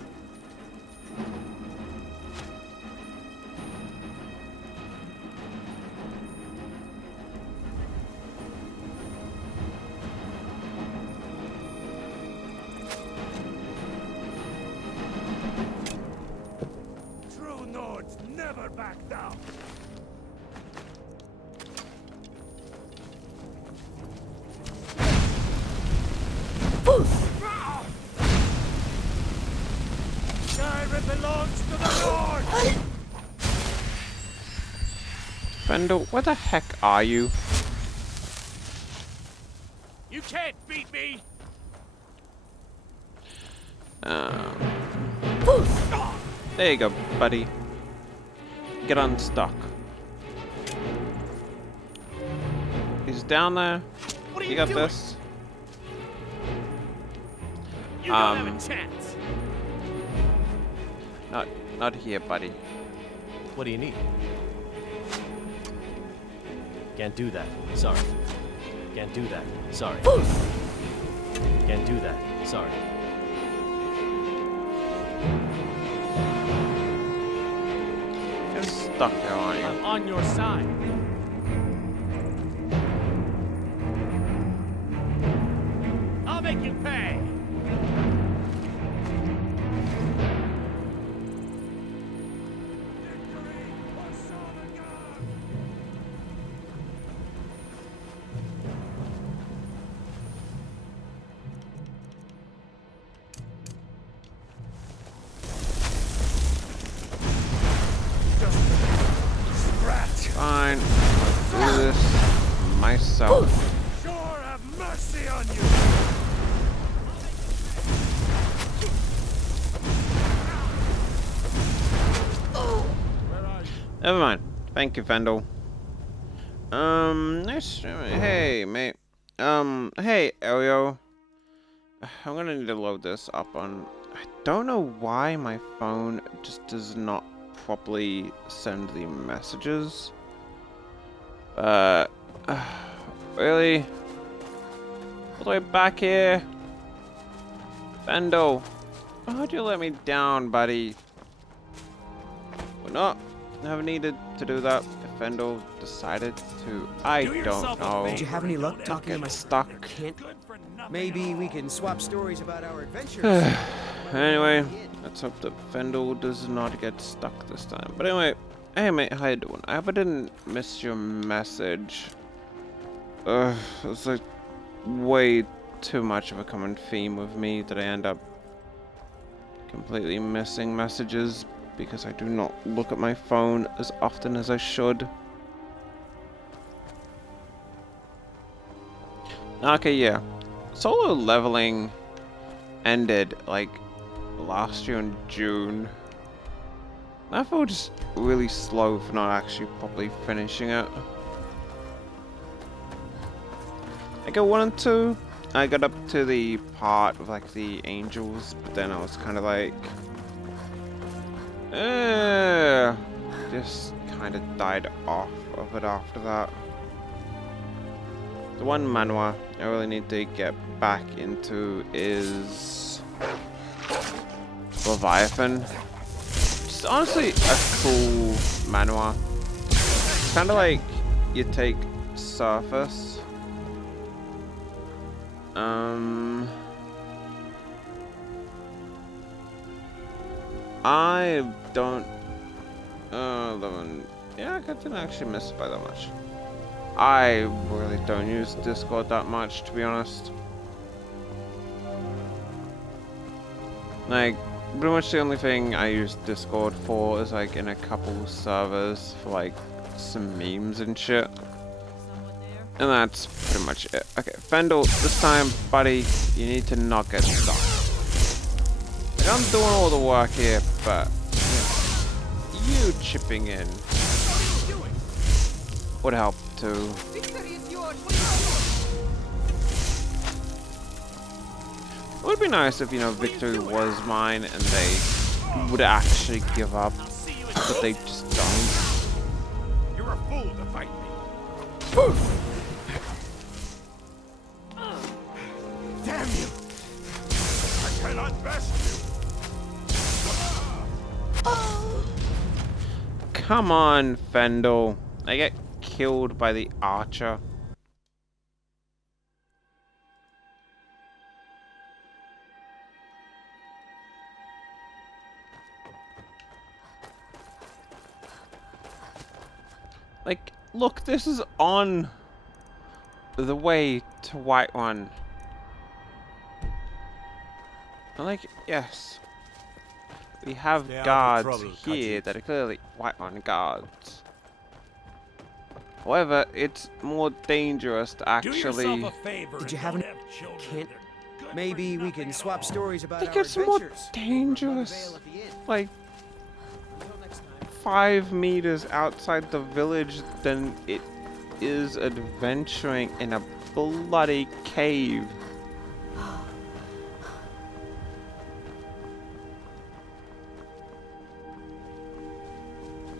True Nords never back down. Skyrim belongs to the Lord! Fendel, where the heck are you? You can't beat me! There you go, buddy. Get unstuck. He's down there. What are You you got doing? this. You don't have a chance! Not here, buddy. What do you need? Can't do that. Sorry. Can't do that. Sorry. Can't do that. Sorry. You're stuck there, aren't you? I'm on your side. I'll make you pay! Fine. I'll do this myself. Sure have mercy on you! Never mind. Thank you, Fendel. Nice. Hey, mate. Hey, Elio. I'm gonna need to load this up on... I don't know why my phone just does not properly send the messages. Really? All the way back here? Fendel. How'd you let me down, buddy? We're not... Never needed to do that if Fendel decided to. I don't know. Did you have any luck talking to my stuck? Maybe we can swap stories about our adventures. Anyway, let's hope that Fendel does not get stuck this time. But anyway, hey mate, how you doing? I hope I didn't miss your message. It's like way too much of a common theme with me that I end up completely missing messages because I do not look at my phone as often as I should. Okay, yeah. Solo leveling ended like last year in June. I feel just really slow for not actually properly finishing it. I got 1 and 2. I got up to the part with like the angels, but then I was kind of like, just kind of died off of it after that. The one manhwa I really need to get back into is Leviathan. It's honestly a cool manhwa. It's kind of like you take Surface. I don't. Yeah, I didn't actually miss it by that much. I really don't use Discord that much, to be honest. Like, pretty much the only thing I use Discord for is like in a couple servers for like some memes and shit. And that's pretty much it. Okay, Fendel, this time, buddy, you need to not get stuck. Like, I'm doing all the work here, but you chipping in would help too. It would be nice if, you know, victory was mine and they would actually give up, but they just don't. You're a fool to fight me. Damn you! I cannot best you. Come on, Fendel. I get killed by the archer. Like, look, this is on the way to Whiterun. Like, yes. We have Stay out of guards trouble, here Khajiit. that are clearly Whiterun guards. However, it's more dangerous to actually... Do yourself a favor. Did you and have don't any... have children. Can't... They're good Maybe for we nothing can at swap all. stories about I think our it's more adventures. dangerous. Like, 5 meters outside the village than it is adventuring in a bloody cave.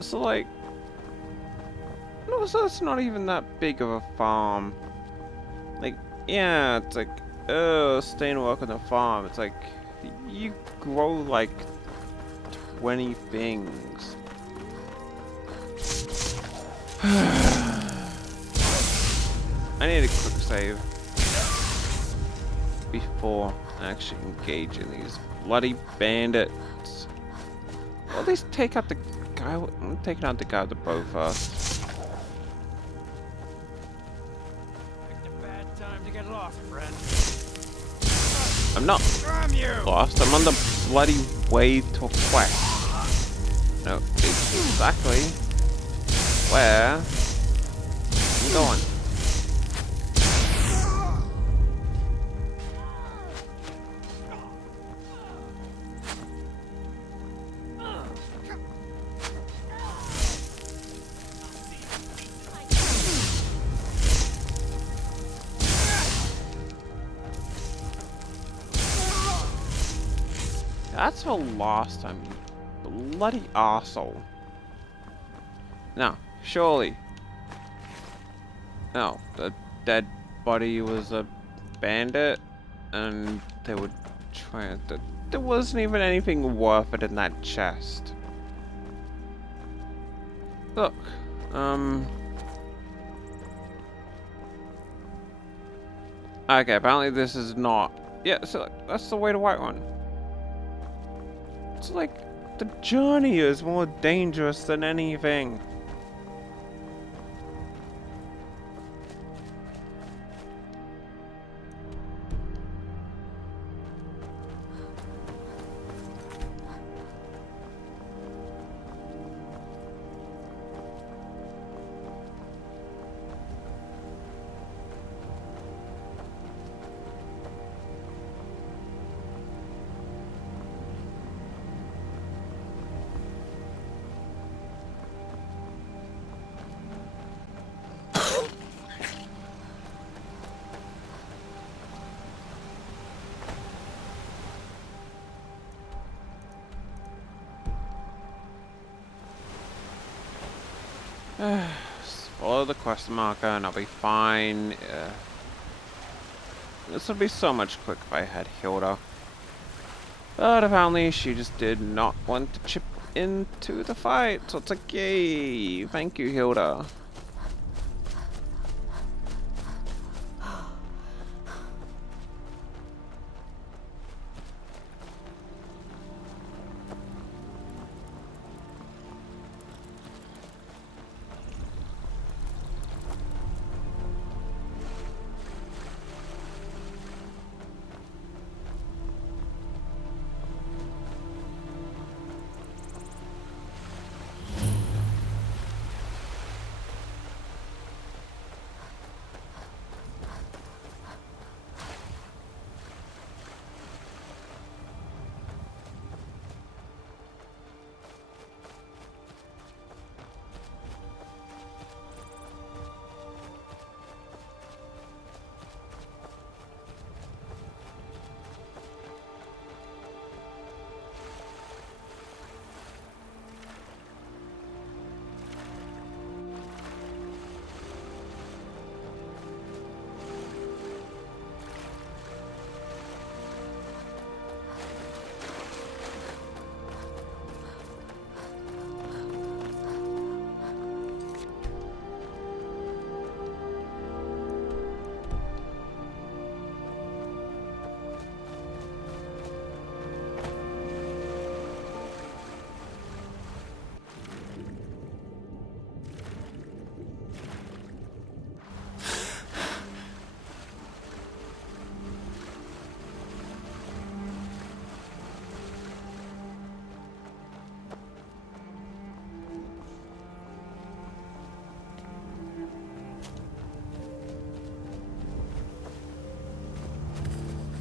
So like, no, so it's not even that big of a farm. Like, yeah, it's like, oh, stay and work on the farm. It's like, you grow like 20 things. I need a quick save before I actually engage in these bloody bandits. Well, at least take out the guy. I'm taking out the guy with the bow first. Picked a bad time to get lost, friend. I'm not lost. I'm on the bloody way to a quest. No, exactly where I'm going. That's the last time, you bloody arsehole. Now, surely. No, the dead body was a bandit, and they would try to. There wasn't even anything worth it in that chest. Look, okay, apparently this is not. Yeah, so that's the way to Whiterun. It's like the journey is more dangerous than anything. Just follow the quest marker and I'll be fine. This would be so much quicker if I had Hilda. But apparently she just did not want to chip into the fight, so it's like, yay! Thank you, Hilda.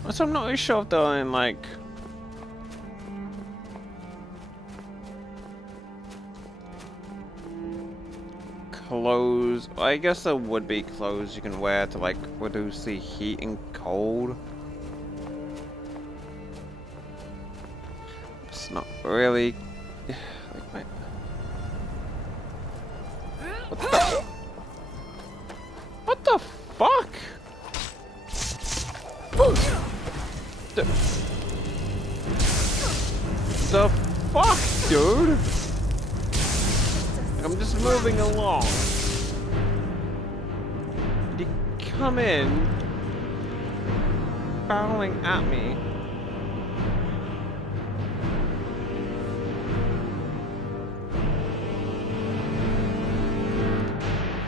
So I'm not really sure if they're in like clothes. I guess there would be clothes you can wear to like reduce the heat and cold. It's not really like my... What the fuck? The fuck, dude? I'm just moving along. You come in, barreling at me.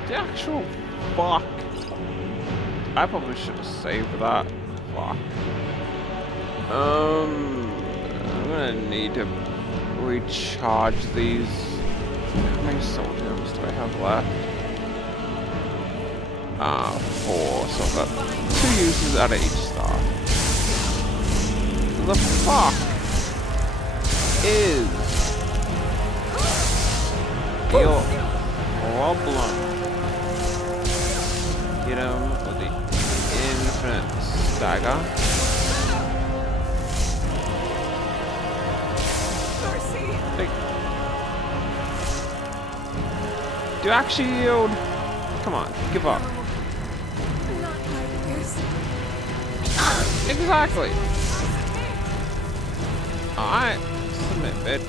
The actual fuck. I probably should have saved that. Fuck. I'm gonna need to recharge these. How many soul gems do I have left? 4. So I've got 2 uses out of each star. The fuck is your problem? Get him with the infinite stagger. Do you actually yield? Come on, give up. Exactly. Alright, submit, bitch.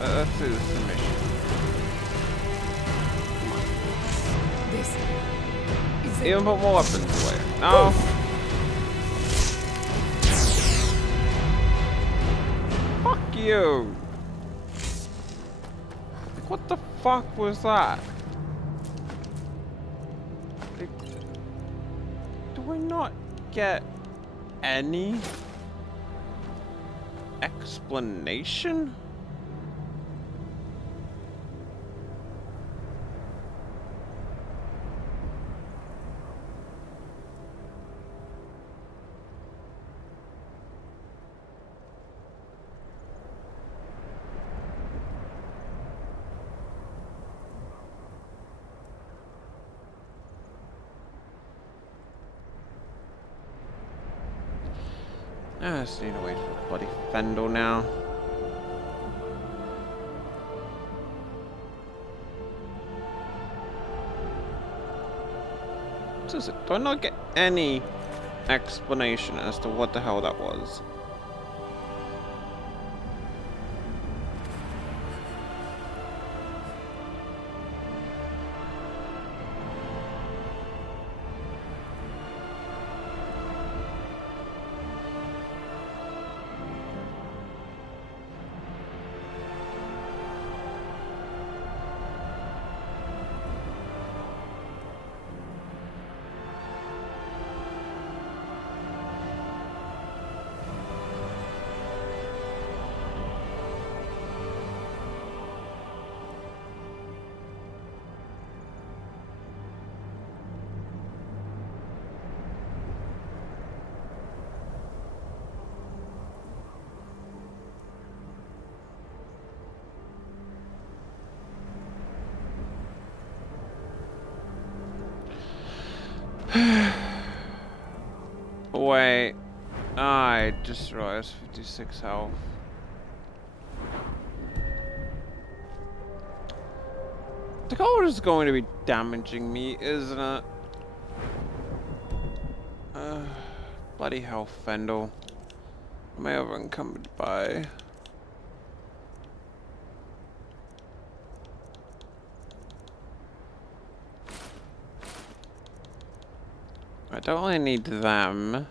Let's do the submission. Come on. Even put more weapons away. No. Fuck you. What the fuck was that? Do I not get any explanation? I just need to wait for bloody Fendel now. What is it? Do I not get any explanation as to what the hell that was? Wait, I just realized 56 health. The color is going to be damaging me, isn't it? Bloody hell, Fendel. Am I ever encumbered by? I don't really need them.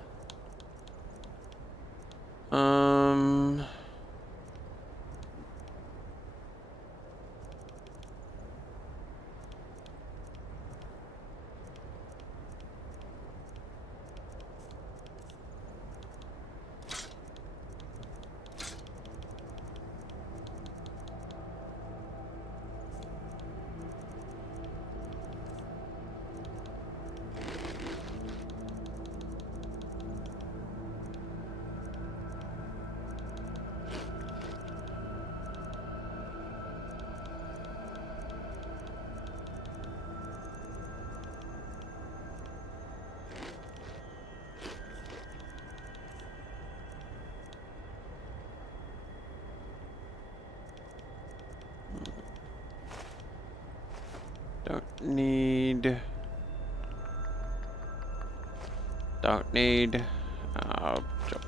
Don't need.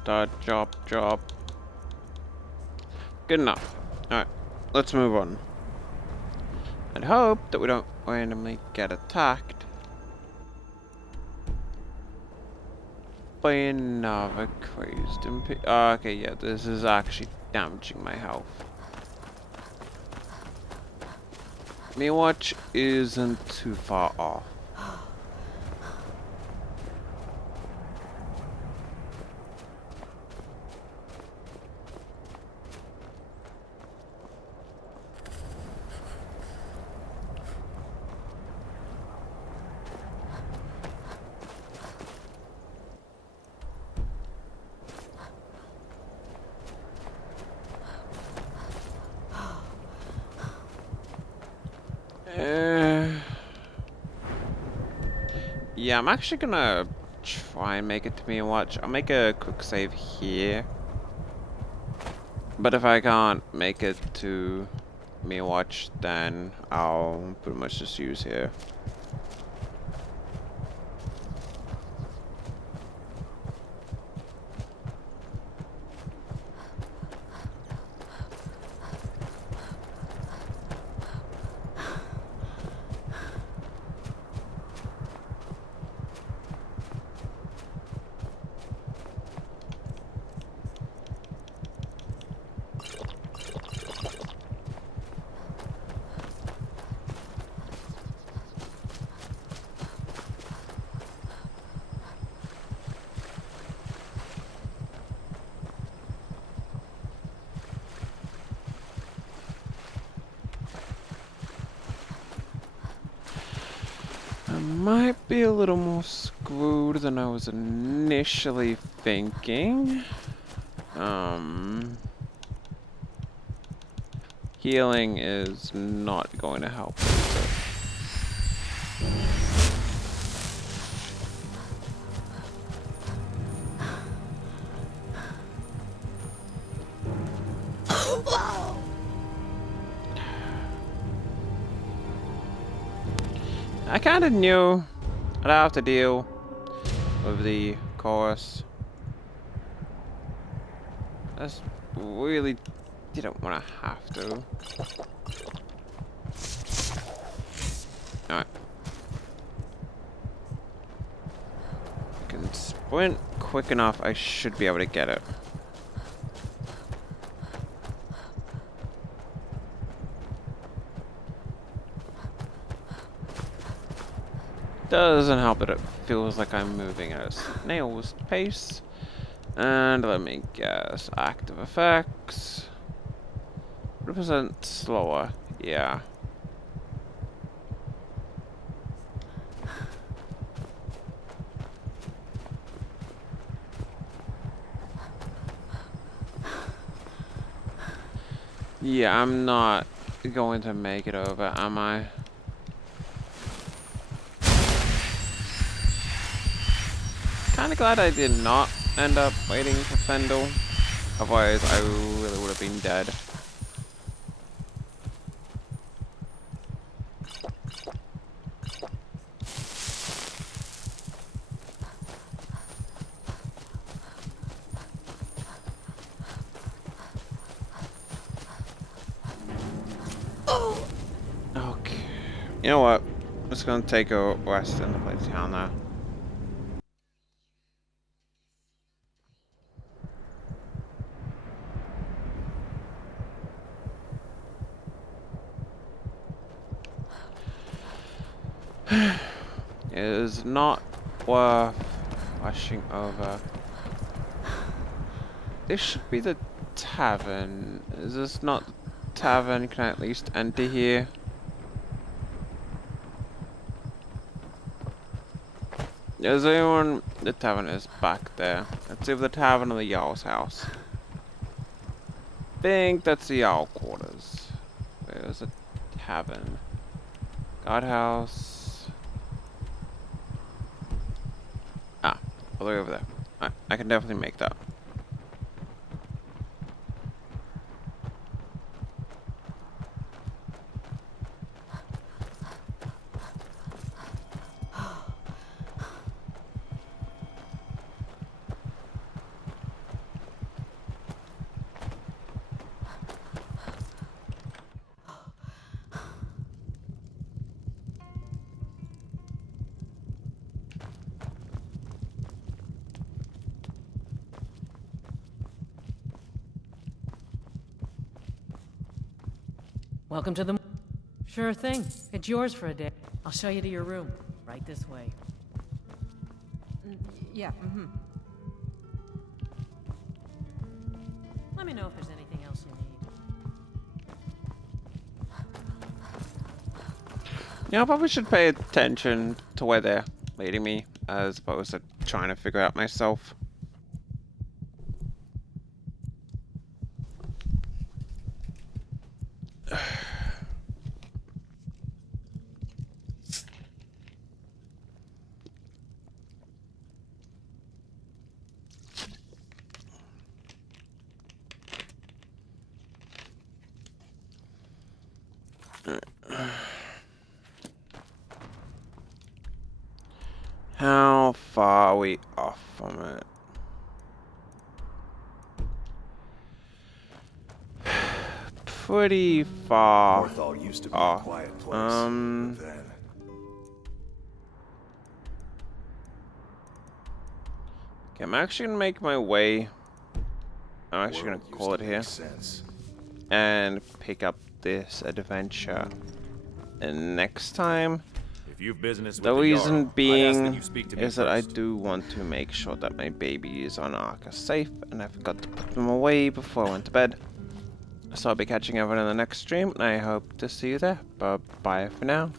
Drop. Good enough. Alright, let's move on. And hope that we don't randomly get attacked by another crazed okay, yeah, this is actually damaging my health. Mewatch isn't too far off. Yeah, I'm actually gonna try and make it to Mewatch. I'll make a quick save here. But if I can't make it to Mewatch, then I'll pretty much just use here. Might be a little more screwed than I was initially thinking. Healing is not going to help. I kind of knew I'd have to deal with the chorus. I just really didn't want to have to. Alright. I can sprint quick enough, I should be able to get it. Doesn't help that it feels like I'm moving at a snail's pace. And let me guess, active effects. 100% slower, yeah. Yeah, I'm not going to make it over, am I? Kinda glad I did not end up waiting for Fendel. Otherwise, I really would have been dead. Okay. You know what? I'm just gonna take a rest in the place down there. It is not worth rushing over. This should be the tavern. Is this not the tavern? Can I at least enter here? Is anyone? The tavern is back there. Let's see if the tavern or the Jarl's house. Think that's the Jarl quarters. Where's the tavern? Guardhouse. Ah, all the way over there. I can definitely make that. Welcome to the... Sure thing. It's yours for a day. I'll show you to your room. Right this way. Yeah, Let me know if there's anything else you need. Yeah, I probably should pay attention to where they're leading me, as opposed to trying to figure out myself. How far are we off from it? Pretty far Morthal used to be off. a quiet place. Then Okay, I'm actually gonna make my way. I'm actually gonna call it here and pick up this adventure. And next time, If you've business with the reason Jarl, I ask that being you speak to me is that I first. do want to make sure that my babies on Ark are safe, and I forgot to put them away before I went to bed. So I'll be catching everyone in the next stream, and I hope to see you there. Bye bye for now.